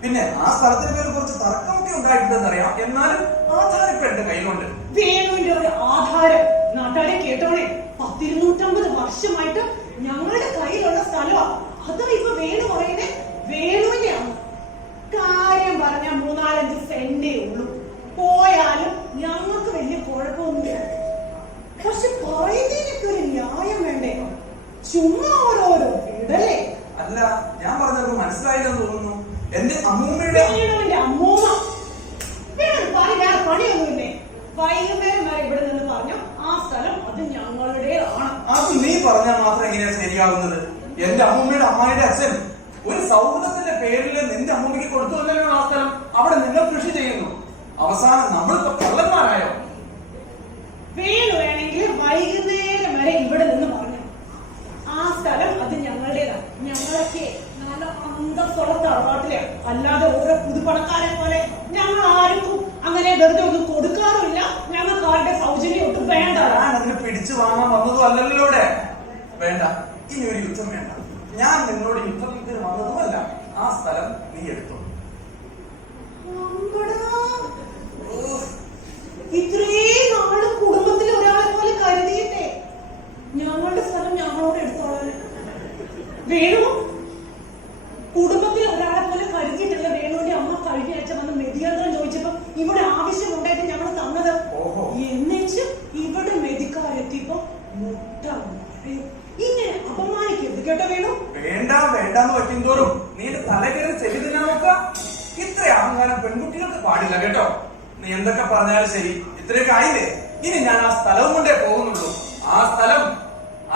പിന്നെ ആ സ്ഥലത്തിന് പേര് കുറച്ച് തർക്കമൊക്കെ ഉണ്ടായിട്ടുണ്ടെന്നറിയാം, എന്നാലും ആധാരം ഇപ്പൊ എന്റെ കയ്യിലുണ്ട്. വേണുവിന്റെ ഒരു ആധാരം നാട്ടുകാരെ കേട്ടോളെ. 10-250 വർഷമായിട്ട് ഞങ്ങളുടെ കയ്യിലുള്ള സ്ഥലമാണ്. അതാ ഇപ്പൊ വേണു പറയുന്നേ വേണുവിന്റെയാണ്. കാര്യം പറഞ്ഞ 3-4-5 സെന്റേ ഉള്ളൂ. പോയാലും ഞങ്ങൾക്ക് വലിയ കുഴപ്പമൊന്നുമില്ല. പക്ഷെ പറയുന്നതിനൊക്കെ ഒരു ന്യായം വേണ്ടേ? ചുമ്മാ ഓരോരോ വീടല്ലേ. അല്ല, ഞാൻ പറഞ്ഞത് മനസ്സിലായില്ലെന്ന് തോന്നുന്നു. എന്റെ അമ്മൂമ്മയുടെ അമ്മൂമ്മ വേറെ പണിയൊന്നുമില്ലേ? വൈകുന്നേരം വരെ ഇവിടെ നിന്ന് പറഞ്ഞു ആ സ്ഥലം അത് ഞങ്ങളുടേതാണ്. അത് നീ പറഞ്ഞാൽ മാത്രം എങ്ങനെയാ ശരിയാവുന്നത്? എന്റെ അമ്മൂമ്മയുടെ അമ്മായിയുടെ അച്ഛൻ ഒരു സൗഹൃദത്തിന്റെ പേരിൽ നിന്റെ അമ്മൂമ്മയ്ക്ക് കൊടുത്തു വന്നല്ലോ ആ സ്ഥലം. അവിടെ നിങ്ങൾ കൃഷി ചെയ്യുന്നു. അവസാനം നമ്മളിപ്പോ കള്ളന്മാരായോ? വേണു വേണമെങ്കിൽ വൈകുന്നേരം വരെ ഇവിടെ നിന്ന് പറഞ്ഞു ആ സ്ഥലം അത് ഞങ്ങളുടേതാണ്. ഞങ്ങളൊക്കെ നല്ല അന്തസ്സുള്ള തറവാട്ടിലാണ്, അല്ലാതെ ഓരോ പുതുപണക്കാരെ പോലെ ഞങ്ങൾ ആർക്കും അങ്ങനെ വെറുതെ ഒന്നും കൊടുക്കാറുമില്ല. ഞങ്ങൾക്ക് ആരുടെ സൗജന്യം ഒട്ടും വേണ്ട. ഞാൻ അതിന് പിടിച്ചു വാങ്ങാൻ വന്നതും അല്ലല്ലോ ഇവിടെ. വേണ്ട, ഇനി ഒരു യുദ്ധം വേണ്ട. ഞാൻ നിന്നോട് യുദ്ധത്തിന് വന്നതുമല്ല. ആ സ്ഥലം നീ എടുത്തു. ഇത്രയും നാള് കുടുംബത്തിൽ ഒരാളെ പോലെ കരുതിയിട്ടേ ഞങ്ങളുടെ സ്ഥലം ഞങ്ങളോട് എടുത്തോളാം. വേണു കുടുംബത്തിൽ ഒരാളെ പോലെ കരുതിയിട്ടില്ല. വേണുവിന്റെ അമ്മ കഴിഞ്ഞ ആഴ്ച വന്ന് മെതിയന്ത്രം ചോദിച്ചപ്പോ ഇവിടെ ആവശ്യമുണ്ടായിട്ട് ഞങ്ങൾ തന്നത്. എന്നുവെച്ച് ഇവിടെ മെതിക്കാരെത്തിയപ്പോ മുട്ട ഇങ്ങനെ അപമാനിക്കരുത് കേട്ടോ വേണു. വേണ്ട വേണ്ടാന്ന് വയ്ക്കും തോറും നീ എന്റെ തല കയറി ചെവി തിന്നാൻ നോക്ക. ഇത്ര അഹങ്കാരം പെൺകുട്ടികൾക്ക് പാടില്ല കേട്ടോ. നീ എന്തൊക്കെ പറഞ്ഞാലും ശരി, ഇത്രയൊക്കെ ആയില്ലേ. ഇനി ഞാൻ ആ സ്ഥലവും കൊണ്ടേ പോകുന്നുള്ളൂ. ആ സ്ഥലം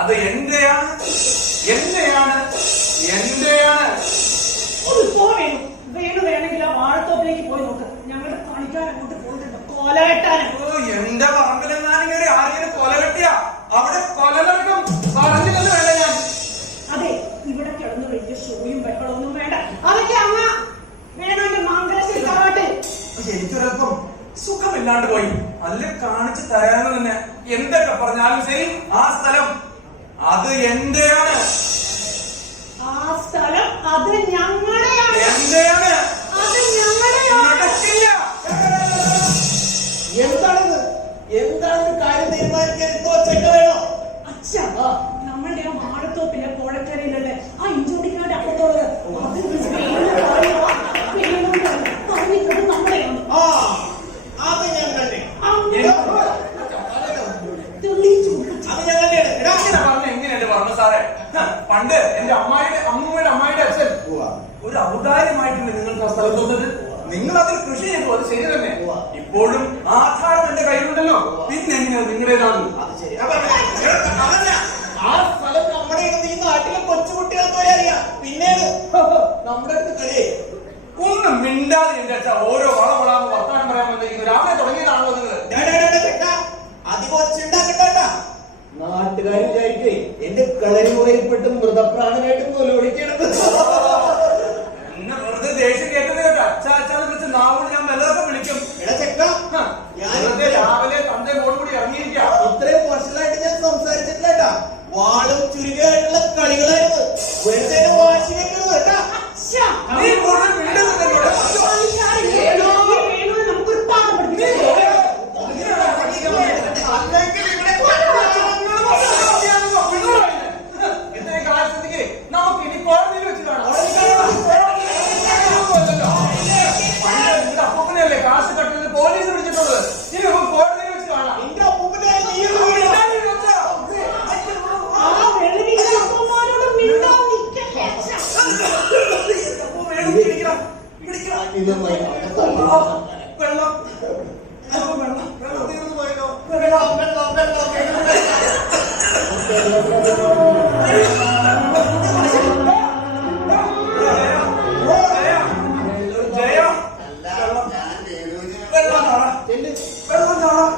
അത് എന്റെയാണ്, എന്റെയാണ്, എന്റെയാണ്. വേണു വേണു വേണമെങ്കിൽ ആ വാഴത്തോപ്പിലേക്ക് പോയി നോക്ക്. ഞങ്ങളുടെ പണിക്കാരൻ അങ്ങോട്ട് പോയിട്ടുണ്ട് കൊലകെട്ടാനും. എന്റെ പറമ്പിലെങ്ങാനും കയറി ആരെങ്കിലും കൊല കെട്ടിയ അവിടെ കൊല നടക്കും. പറഞ്ഞില്ലെന്ന് വേണ്ട ഞാൻ. അതെ, ഇവിടെ കിടന്ന് വലിയ ഷോയും ബഹളമൊന്നും വേണ്ട. അതൊക്കെ അമ്മ വേണുവിന്റെ മാങ്കലശ്ശേരി തറവാട്ടിൽ. എനിക്കൊരൽപ്പം സുഖമില്ലാണ്ട് പോയി. അല്ല കാണിച്ചു തരാമെന്ന് തന്നെ. എന്തൊക്കെ പറഞ്ഞാലും ശരി, ആ സ്ഥലം അത് എന്റെയാണ്. ആ സ്ഥലം അത് ഞങ്ങളുടെയാണ്. എന്റെയാണ്. അത് ഞങ്ങളുടെയാണ്. നടക്കില്ല. എന്താണിത്? എന്താണ് കാര്യം തീരുമാനിക്കാൻ ഇത്ര ഒച്ചയ്ക്ക് വേണോ? അച്ഛാ, നമ്മളുടെ ആ മാടത്തോപ്പിലെ കോഴക്കരയിലുള്ള ആ ഇഞ്ചോടിക്കാട് അപ്പുറത്തുള്ളത് അത് പറഞ്ഞിട്ടത് നമ്മുടെയാണ്. അത് ഞങ്ങളുടെ തെളിയിച്ചു അത് ഞങ്ങളുടെ എങ്ങനെയല്ലേ പറഞ്ഞു സാറേ? പണ്ട് എന്റെ അമ്മൂമ്മയുടെ അമ്മായിയുടെ അച്ഛൻ ഒരു ഔദാര്യമായിട്ടുണ്ട് നിങ്ങൾക്ക് ആ സ്ഥലം തോന്നിട്ട്. നിങ്ങൾ അതിൽ കൃഷി ചെയ്തു, അത് ശരി തന്നെ. ഇപ്പോഴും ആധാരം എന്റെ കയ്യിലുണ്ടല്ലോ. പിന്നെ എങ്ങനെയാ നിങ്ങളുടേതാണ്? അത് ശരി. ആ സ്ഥലം നമ്മുടെ ഈ നാട്ടിലെ കൊച്ചുകുട്ടികൾക്ക് വരെ അറിയാം. പിന്നീട് നമ്മുടെ അടുത്ത് കളിയേ ഒന്നും മിണ്ടാതെ എന്റെ അച്ഛാ ഓരോ വളവളാന്ന് വർത്താനം പറയാൻ വന്നിരിക്കുന്നു. രാവിലെ തുടങ്ങിയതാണല്ലോ നിങ്ങൾ. അതികൊച്ചുണ്ടാക്കണ്ട. നാട്ടുകാർ വിചാരിക്കേ എന്റെ കളരിമുറയിൽപ്പെട്ട് മൃതപ്രാണനായിട്ട് കൊലവിളിക്കണത്. എന്നെ വെറുതെ ദേഷ്യം കേൾക്കുന്നത് കേട്ടോ. അച്ഛാന്ന് വിളിച്ച് നാവോട് ഞാൻ വല്ലതൊക്കെ വിളിക്കും. എടാ ചെക്ക, രാവിലെ തന്റെ മോട് കൂടി ഇറങ്ങി നിന്നമായി വെള്ളം വെള്ളം വെള്ളം തീർന്നു പോയല്ലോ. ജയ വെള്ളം കാണാം. വെള്ളം കാണാം.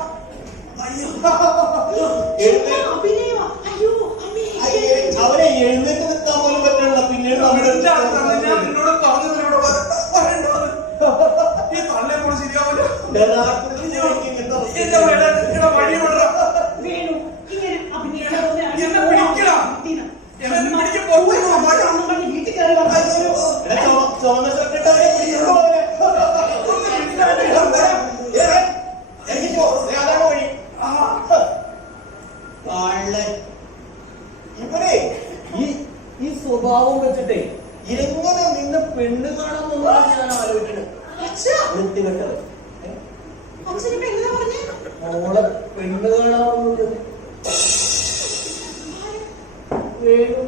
അവരെ എഴുന്നേറ്റ് നിൽക്കാൻ പോലും പറ്റില്ല. പിന്നീട് ഞാൻ നിന്നോട് പറഞ്ഞു പറയണ്ടത് ഈ തള്ളെ പോലെ ശരിയാവില്ല. എന്റെ വഴി വിടറ. എന്നെ പിടിക്കണം. എന്നെ പിടിക്കാൻ ചുമന്ന സെക്രട്ടറി അതാണ് വഴി. ഇവരെ ഈ സ്വഭാവം വെച്ചിട്ടേ എങ്ങനെ നിന്ന് പെണ്ണ് കാണാമെന്നാണ് ഞാൻ ആലോചിക്കുന്നത്. വൃത്തികെട്ടത് മോളെ പെണ്ണ് കാണാമെന്നത് വേണം.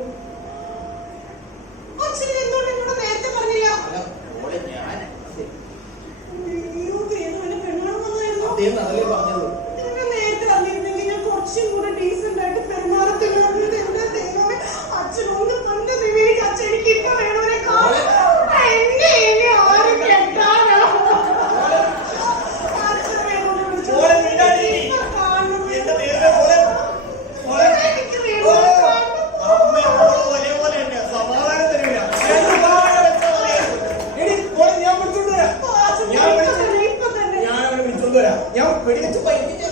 അതേ പറഞ്ഞത്. ഞാൻ വെടിവെച്ച് പഠിപ്പിച്ചു.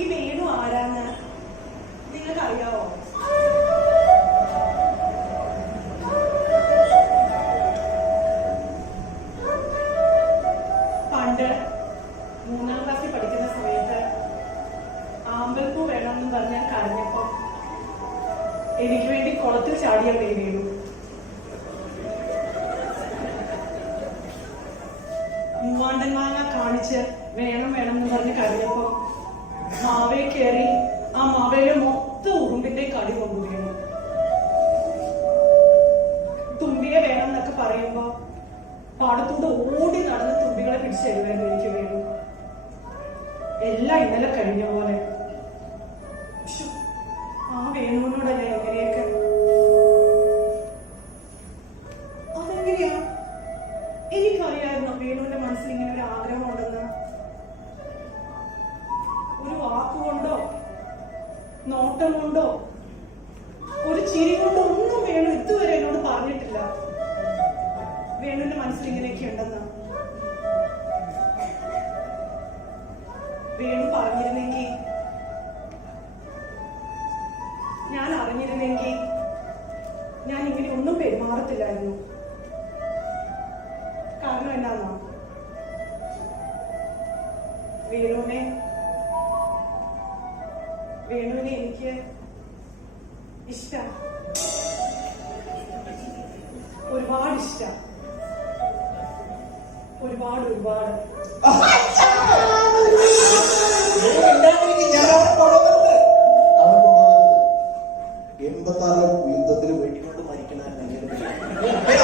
ഈ വേണു ആരാന്ന് നിങ്ങൾക്ക് അറിയാവോ? പണ്ട് 3ാം ക്ലാസ്സിൽ പഠിക്കുന്ന സമയത്ത് ആമ്പൽപ്പൂ വേണമെന്ന് പറഞ്ഞാൽ കരഞ്ഞപ്പോ എനിക്ക് വേണ്ടി കുളത്തിൽ ചാടിയ വേണു. മൂവാണ്ടൻ മാങ്ങ കാണിച്ച് വേണം എന്ന് പറഞ്ഞ് കരഞ്ഞപ്പോ മാവേ കയറി ആ മാവയിലെ മൊത്തം ഉറുമ്പിന്റെ കടി കൊണ്ടു വീണു. തുമ്പിയെ വേണം എന്നൊക്കെ പറയുമ്പോ പാടത്തൂടെ ഓടി നടന്ന് തുമ്പികളെ പിടിച്ചെഴുതായിരുന്നു എനിക്ക് വേണു. എല്ലാം ഇന്നലെ കഴിഞ്ഞ പോലെ. ആ വേണുവിനോടല്ലേ എങ്ങനെയൊക്കെ. അതെങ്ങനെയാ? എനിക്കറിയായിരുന്നു വേണുവിന്റെ മനസ്സിൽ ഇങ്ങനെ ഒരു ആഗ്രഹം ഉണ്ടെന്ന്. ഒരു വാക്കുകൊണ്ടോ നോട്ടം കൊണ്ടോ ഒരു ചിരി കൊണ്ടോ ഒന്നും വേണു ഇതുവരെ എന്നോട് പറഞ്ഞിട്ടില്ല വേണുവിന്റെ മനസ്സിൽ ഇങ്ങനെയൊക്കെ ഉണ്ടെന്ന്. വേണു പറഞ്ഞിരുന്നെങ്കിൽ, ഞാൻ അറിഞ്ഞിരുന്നെങ്കിൽ ഞാൻ ഇങ്ങനെ ഒന്നും പെരുമാറത്തില്ലായിരുന്നു. കാരണം എന്താണോ, വേണുവിനെ എനിക്ക് ഇഷ്ടം, ഒരുപാട് ഇഷ്ടം, ഒരുപാട്. യുദ്ധത്തിന് വേണ്ടിക്കൊണ്ട് മരിക്കണായിരുന്നു.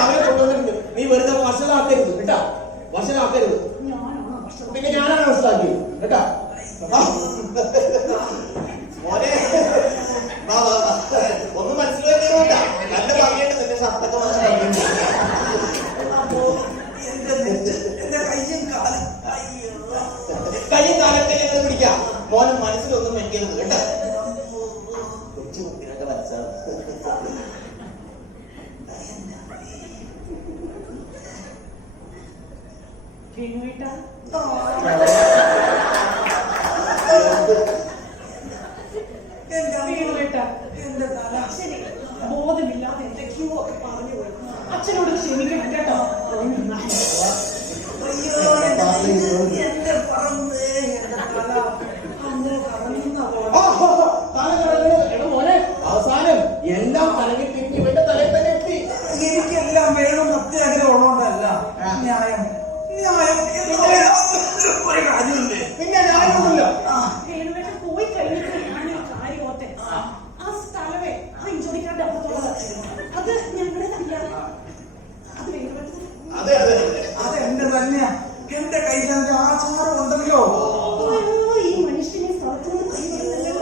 അവരെ കൊണ്ടുവന്നിട്ടുണ്ട്. നീ വെറുതെ വഷളാക്കരുത് കേട്ടാ, വഷളാക്കരുത്. പിന്നെ ഞാനാണ് വഷളാക്കിയത് കേട്ടാ. മോനെ ഒന്ന് മനസ്സിലാക്കിയോട്ടാ, നല്ല ഭംഗിയുണ്ട് നിന്റെ ഷർട്ടൊക്കെ മനസ്സിലാക്കി. കൈയും കാലൊക്കെ ഞങ്ങൾ പിടിക്കാം. മോനെ മനസ്സിലൊന്നും വെക്കരുത് കേട്ടാ. കൊച്ചു കുട്ടികളൊക്കെ മനസ്സിലാണ്. ബോധമില്ലാതെ എന്തൊക്കെയോ ഒക്കെ പറഞ്ഞു പോയി. അച്ഛനോട് ക്ഷമിക്കണം കേട്ടോ. അവസാനം എല്ലാം തലങ്ങി തിരിഞ്ഞ് ഇവന്റെ തലയിൽ തന്നെ എത്തി. എനിക്കെല്ലാം വേണം. സത്യാഗ്രഹം ഉള്ളതുകൊണ്ടല്ല ന്യായം. നീ ന്യായം എന്ന് പറയാൻ ഒരു കാര്യമില്ലേ? പിന്നെ ഞാനുണ്ടല്ലോ. വേണുവേട്ടൻ പോയി കഴിഞ്ഞിട്ട് ഞാനൊരു കാര്യം ഓർത്തെ. ആ സ്ഥലമേ ആ ഇഞ്ചോടിക്കാരുടെ അപ്പുറത്തുള്ളത് അത് ഞങ്ങളുടെ തന്നെയാണ്. അത് വേണുവേട്ടൻ അതെ അതെ അതെന്റെ തന്നെയാ. എന്റെ കയ്യിൽ അതിന്റെ ആചാരം ഉണ്ടല്ലോ. ഈ മനുഷ്യനെ സ്ഥലത്തുനിന്ന് കൈവിടുന്നല്ലോ.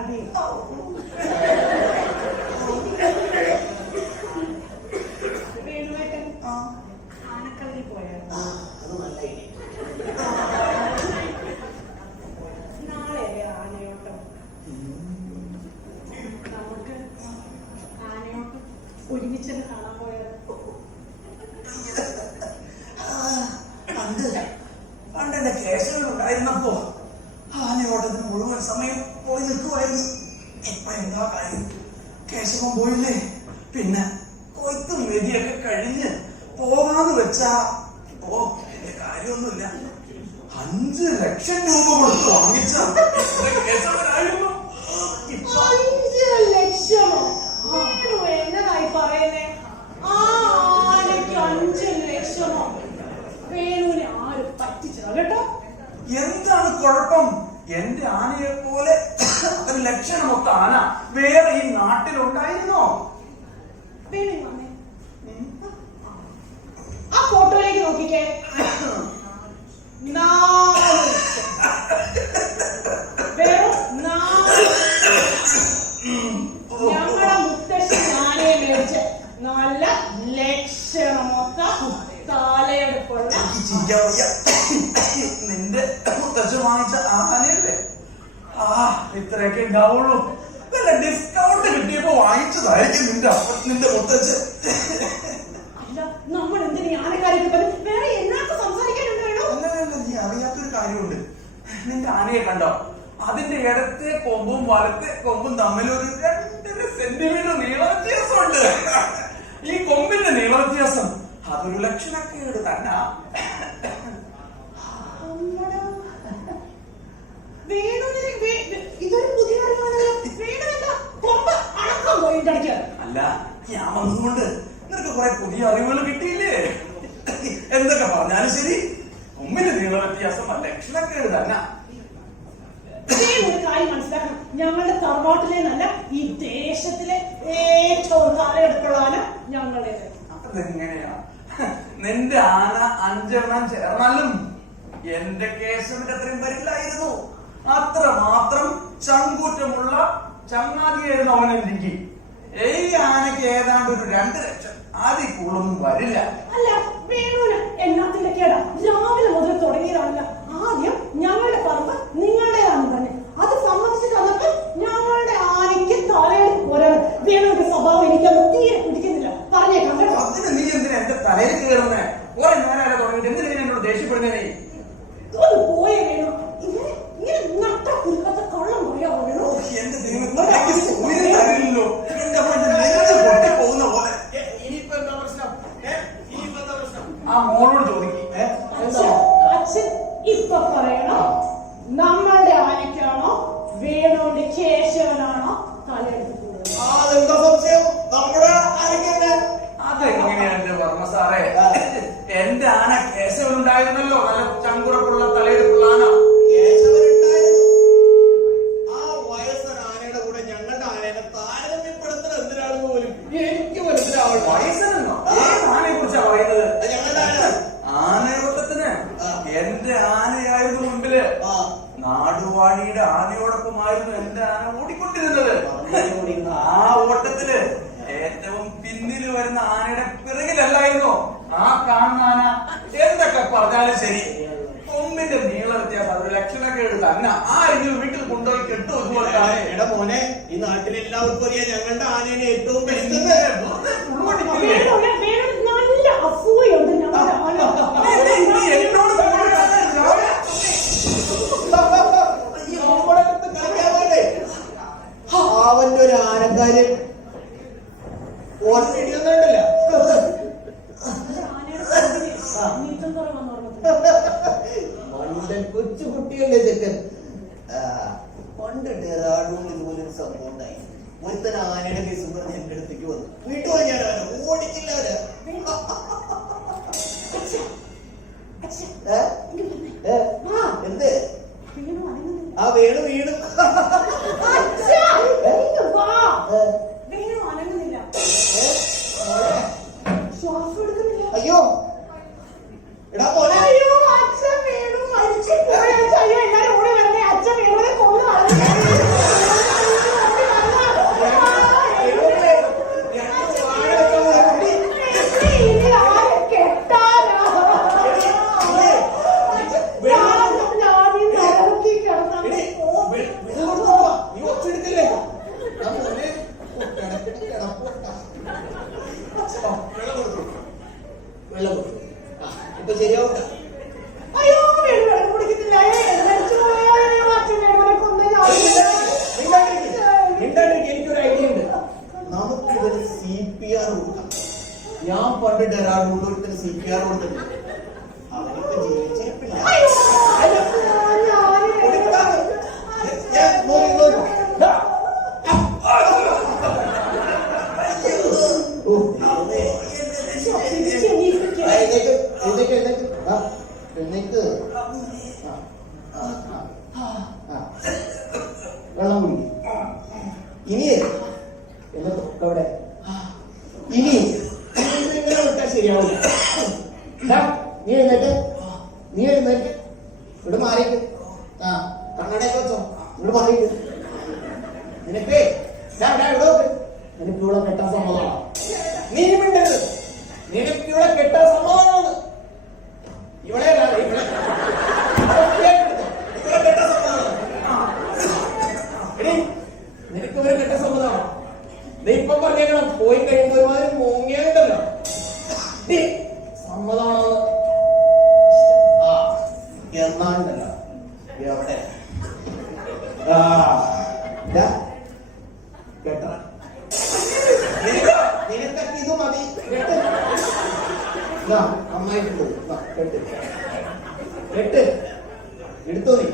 അതെ വേണുവേട്ടൻ ആനക്കല്ലിൽ പോയായിരുന്നു. അത് നല്ല idea. നാളെയല്ലേ ആനയോട്ടം? നമുക്ക് ആനയോട്ടം ഒരുമിച്ചത് കാണാൻ പോയത്. പണ്ട് എന്റെ കേശവൻ ഉണ്ടായിരുന്നപ്പോ ആനയോട്ടത്തിന് മുഴുവൻ സമയം പോയി നിൽക്കുമായിരുന്നു. ഇപ്പൊ എന്താ കാര്യം? കേശവൻ പോയില്ലേ, പിന്നെ കൊയ്ത്തും വെടിയൊക്കെ കഴിഞ്ഞ് പോകാന്ന് വെച്ചാ ഇപ്പോ എന്റെ കാര്യമൊന്നുമില്ല. 5 ലക്ഷം രൂപ കൊടുത്ത് വാങ്ങിച്ച കേശവനായിരുന്നു. ഇപ്പൊ 5 ലക്ഷമോ? വേണു എന്നതായി പറയുന്നേ? ആ ആനയ്ക്ക് 5 ലക്ഷമോ? വേണുവിനെ ആരും പറ്റിച്ചതാ കേട്ടോ. എന്താണ് കുഴപ്പം? എന്റെ ആനയെ പോലെ ഒരു ലക്ഷണമൊത്ത ആന വേറെ ഈ നാട്ടിലുണ്ടായിരുന്നോ? വേണു വന്നേ. ആ ഫോട്ടോയിലേക്ക് നോക്കിക്കേ. 4 ലക്ഷം. വെറും 4 ഞങ്ങളുടെ മുത്തശ്ശി ആനയെ മേടിച്ച് നല്ല ലക്ഷണമൊത്ത തലയെടുപ്പുള്ള എനിക്ക് ചിരിക്കാൻ വയ്യ. നിന്റെ മുത്തച്ഛൻ വാങ്ങിച്ച ആനയല്ലേ? ഇത്രയൊക്കെ ഉണ്ടാവുള്ളൂ. നല്ല ഡിസ്കൗണ്ട് കിട്ടിയപ്പോ വാങ്ങിച്ചതായിരിക്കും നിന്റെ മുത്തച്ഛൻ. അല്ല, നമ്മൾ എന്തിനീ ആനക്കാരൊക്കെ പറഞ്ഞ് വേറെ എന്നാക്ക് സംസാരിക്കാനുണ്ടോ? അങ്ങനെയല്ല, നീ അറിയാത്തൊരു കാര്യമുണ്ട്. നിന്റെ ആനയെ കണ്ടോ? അതിന്റെ ഇടത്തെ കൊമ്പും വലത്തെ കൊമ്പും തമ്മിൽ ഒരു 2 സെന്റിമീറ്റർ നീള വ്യത്യാസമുണ്ട്. ഈ കൊമ്പിന്റെ നീള വ്യത്യാസം അതൊരു ലക്ഷണക്കേട് തന്നെ. ഇതൊരു പുതിയ അറിവാണല്ലോ. വേണുവെന്താ കൊമ്പ് അടക്കം പോയിട്ട് അടിക്കാൻ? അല്ല, ഞാൻ വന്നതുകൊണ്ട് നിനക്ക് കുറെ പുതിയ അറിവുകൾ കിട്ടിയില്ലേ? എന്തൊക്കെ പറഞ്ഞാലും ശരി, കൊമ്പിന്റെ നീള വ്യത്യാസം ലക്ഷണക്കേട് തന്നെ. ഒരു കാര്യം മനസ്സിലാക്കണം, ഞങ്ങളുടെ തറവാട്ടിലെ നല്ല ഈ ദേശത്തിലെ ഏറ്റവും തലയെടുപ്പുള്ള ആന ഞങ്ങളുടേത്. അതെങ്ങനെയാ? നിന്റെ ആന 5 എണ്ണം ചേർന്നാലും എന്റെ കേശവന്റെ അത്രയും വരില്ലായിരുന്നു. അത്ര മാത്രം ചങ്കൂറ്റമുള്ള ചങ്ങാതിയായിരുന്നു അവനെനിക്ക്. ഈ ആനയ്ക്ക് ഏതാണ്ട് ഒരു 2 ലക്ഷം, അതിൽ കൂടുതലൊന്നും വരില്ല. അല്ല, വേണുവിന് എന്നാത്തിന്റെ കേടാ? രാവിലെ മുതൽ തുടങ്ങിയതാണല്ല. ആദ്യം ഞങ്ങളുടെ പറമ്പ് നിങ്ങളുടേതാണെന്ന് പറഞ്ഞു, അത് സമ്മതിച്ചു തന്നപ്പോൾ ഞങ്ങളുടെ ആനയ്ക്ക് തലയെടുപ്പ് പോരാണ്. വേണുവിന്റെ സ്വഭാവം എനിക്കത് തീരെ പിടിക്കുന്നില്ല. പറഞ്ഞേക്കാം കേട്ടോ. അതിന് നീ എന്തിനാ എന്റെ തലയിൽ കയറുന്നേ? കുറെ നേരം തുടങ്ങിയിട്ട് എന്തിനാ എന്നോട് ദേഷ്യപ്പെടുന്നേ? നീ ഒന്ന് പോയേ വേണു. ഇങ്ങനെ നട്ട കുരുക്കത്തെ കള്ളം പറയാമോ വേണു? എന്റെ ദൈവത്തില്ലോ, എന്റെ നെഞ്ച് പൊട്ടി പോകുന്ന പോലെ. ഇനിയിപ്പോ എന്താ പ്രശ്നം? ഇനിയിപ്പോ എന്താ പ്രശ്നം? ആ മോളോട് ചോദിക്കും. അച്ഛൻ ഇപ്പൊ പറയണോ, നമ്മളുടെ ആനയ്ക്കാണോ വേണുവിന്റെ കേശവനാണോ തലയെടുത്ത് കൂടുതൽ? അതെന്താ സംശയം? നമ്മുടെ ആനയ്ക്കന്നെ. അതെങ്ങനെയാ എന്റെ വർമ്മ സാറേ? എന്റെ ആന കേശവനുണ്ടായിരുന്നല്ലോ, നല്ല ചങ്കുറപ്പുള്ള തലയെടുപ്പുള്ള ആന. കേശവനുണ്ടായിരുന്നു. ആ വയസ്സൻ ആനയുടെ കൂടെ ഞങ്ങളുടെ ആനയെ താരതമ്യപ്പെടുത്തുന്നത് എന്തിനാണെന്ന് പോലും എനിക്ക് മനസ്സിലാവണം. വയസ്സനെന്നോ? ആനയെ കുറിച്ചാ പറയുന്നത്? ഞങ്ങളുടെ ആന ആനയോട്ടത്തിന് എന്റെ ആനയായിരുന്നു മുമ്പില്. നാടുവാഴിയുടെ ആനയോടൊപ്പമായിരുന്നു എന്റെ ആന ഓടിക്കൊണ്ടിരുന്നത്. ആ ഓട്ടത്തില് ഏറ്റവും പിന്നിൽ വരുന്ന ആനയുടെ പിറകിലല്ലായിരുന്നു ആ കാണുന്ന ആന. എന്തൊക്കെ പറഞ്ഞാലും ശരി, കൊമ്പിന്റെ നീള വ്യത്യാസം അതൊരു ലക്ഷണക്കേട് തന്നെ. ആരെങ്കിലും വീട്ടിൽ കൊണ്ടുപോയി കെട്ടുവെന്നുകൊണ്ടാണ്. എടാ മോനെ, ഈ നാട്ടിലെല്ലാവർക്കും അറിയാം ഞങ്ങളുടെ ആനേനെ ഏറ്റവും ബെസ്റ്റ്. വേണുവിന് നല്ല അസൂയുണ്ട് ഞങ്ങളുടെ ആന. എന്നോട് അവന്റെ ഒരു ആനക്കാര് ഓർമ്മ ഇടിയൊന്നുണ്ടല്ല. നീച്ചക്കുറവാന്ന് പറഞ്ഞത്. മണ്ടൻ കൊച്ചുകുട്ടിയല്ലേ ചെക്കൻ. പണ്ട് ഡെറാഡൂണിൽ ഇതുപോലൊരു സംഭവം ഉണ്ടായി. ഒരുത്തൻ ആനയുടെ കേസ് പറഞ്ഞ് എന്റെ അടുത്തേക്ക് വന്നു. വീട്ടിൽ പോയി ഞാൻ അവനെ ഓടിച്ചില്ല അവര്. എന്ത് ആ വേണു വീണു. ശ്വാസം എടുക്കുന്നില്ല. അയ്യോ എടാ പോലെ അയ്യോ അച്ഛൻ വീണു മരിച്ചു പോയി. അയ്യോ എല്ലാരും ഓടി വരണേ. അച്ഛൻ വീണുവിനെ കൊന്നു വെള്ളം കൊടുക്കും. ഇപ്പൊ ശരിയാവട്ടെ. അയ്യോ വീട് വെള്ളം കുടിക്കുന്നില്ല. മരിച്ചു പോയോ അച്ഛൻ വീണുവിനെ കൊന്നു. എനിക്കൊരു ഐഡിയ ഉണ്ട്. നമുക്കിതൊരു CPR കൊടുക്കാം. ഞാൻ പണ്ട് ഡെറാഡൂണിൽ ഒരുത്തിന് CPR കൊടുത്തിട്ടുണ്ട്. അവനിപ്പോ ജീവിച്ചിരിപ്പില്ല. വെള്ളം കുടിക്കും. ഇനി എന്നെ തൊക്കവിടെ ഇനി ഇങ്ങനെ വിട്ടാൽ ശരിയാവില്ല. നീ എഴുന്നേറ്റ് ഇവിടെ മാറിയിട്ട് കണ്ണടയൊക്കെ വെച്ചോ. ഇവിടെ മാറിയിട്ട് നിനക്ക് നിനക്ക് ഇവിടെ കെട്ടാൻ സമ്മതമാണ്. നീ മിണ്ടരുത്. നിനക്ക് ഇവിടെ കെട്ടാൻ സമ്മതമാണ്. ഇവിടെ ഇവിടെ കെട്ടാൻ സമ്മതമാണ്. നിനക്ക് ഇവരെ കെട്ടാൻ സമ്മതമാണ്. നീ ഇപ്പം പറഞ്ഞേക്കണം. പോയി കഴിയുമ്പോ ഒരുമാതിരി മോങ്ങിയുണ്ടല്ലോ. സമ്മതമാണെന്ന് എന്നാണ്ടല്ലോ എവിടെ കേട്ട നിനക്കൊക്കെ ഇത് മതി. കേട്ട് അമ്മായിട്ടുണ്ട്. കേട്ട് കേട്ട് എടുത്തോ നീ.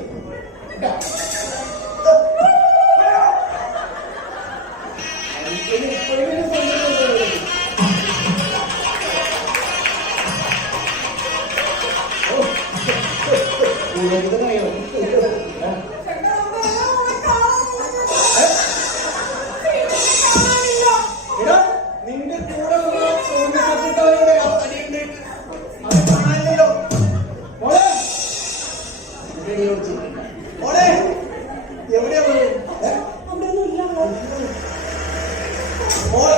നിന്റെ കൂടെ അത് കാണാനില്ലല്ലോ. മോളെ എവിടെയാ മോളെ? മോളെ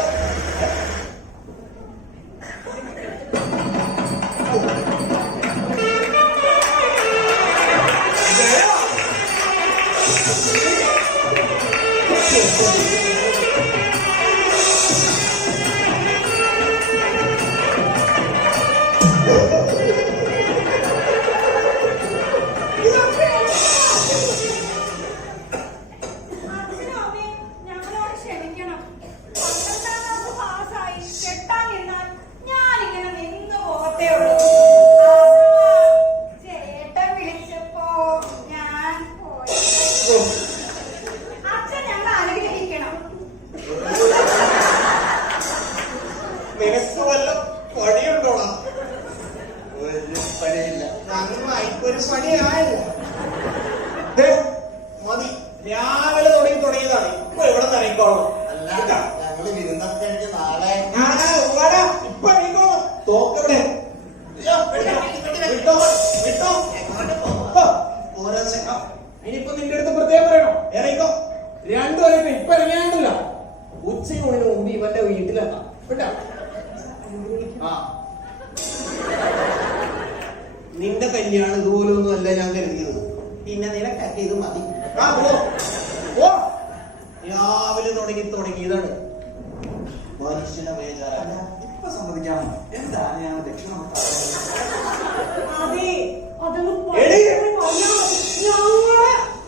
നിനക്ക് വല്ല പണിയുണ്ടോടാ? ഒരു പണിയില്ല. നന്നായിട്ടൊരു പണിയായില്ല. മതി. രാവിലെ തുടങ്ങിയതാണ്. ഇപ്പൊ എവിടെ നനയിക്കോളാം. ഞങ്ങള് വിരുന്നൊക്കെ കഴിഞ്ഞ് നാളെ ഇപ്പൊ ഇറങ്ങിക്കോളാം. തോക്കെവിടെ? വിട്ടോ വിട്ടോ. ഇനിയിപ്പോ നിന്റെ അടുത്ത് പ്രത്യേകം പറയണോ? ഇറങ്ങിക്കോ. രണ്ടുപേരും ഇപ്പൊ ഇറങ്ങിയാണ്ടല്ല. ഉച്ചയൂണിന് മുമ്പ് ഇവന്റെ വീട്ടിലെത്താം. കേട്ടോ? നിന്റെ കല്യാണം ഇതുപോലൊന്നും അല്ല ഞാൻ കരുതിയത്. പിന്നെ നിനക്കൊക്കെ ഇത് മതി. രാവിലെ തുടങ്ങിയതാണ്. മനുഷ്യനെ വേചാറല്ല. ഇപ്പൊ സമ്മതിക്കാം. എന്താണ് ഞാൻ ദക്ഷിണ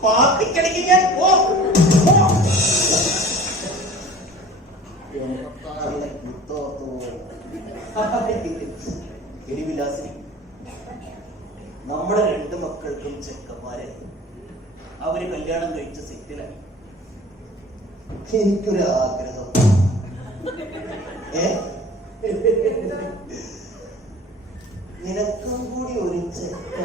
പാർട്ടിക്കടിക്ക് ഞാൻ എടിവിലാസിനി നമ്മുടെ 2 മക്കൾക്കും ചെക്കന്മാരെ അവര് കല്യാണം കഴിച്ച സെറ്റിലായി. എനിക്കൊരു ആഗ്രഹം, നിനക്കും കൂടി ഒരു ചെക്കൻ.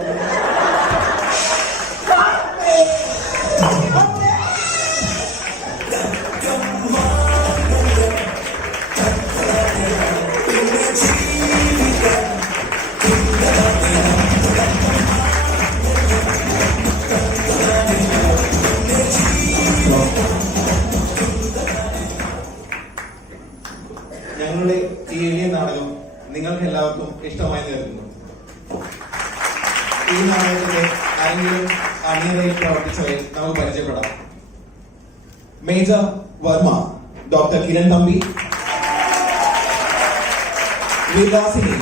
ഞങ്ങളുടെ ഈ എളിയ നാടകം നിങ്ങൾക്ക് എല്ലാവർക്കും ഇഷ്ടമായി തീർക്കുന്നു. ഈ നാടകത്തിന്റെ ആരെങ്കിലും അണിയറയിൽ പ്രവർത്തിച്ചവരെ നമുക്ക് പരിചയപ്പെടാം. Major Varma doctor Kiran Thampi, Vilasini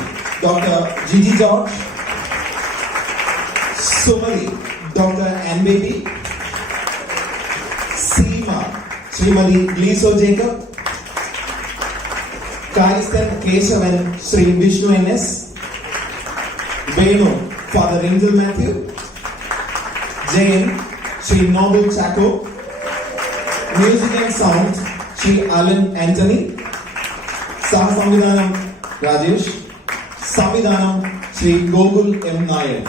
doctor Jiji George, Sumathi doctor Ann Baby, Seema Shrimati Gleeso Jacob, കാര്യസ്ഥൻ Keshavan Shri Vishnu NS, Venu father Angel Mathew, Jayan Shri Nobel Chacko, music and sound Shri Alan Antony, സഹസംവിധാനം രാജേഷ്, സംവിധാനം ശ്രീ ഗോകുൽ M. നായർ.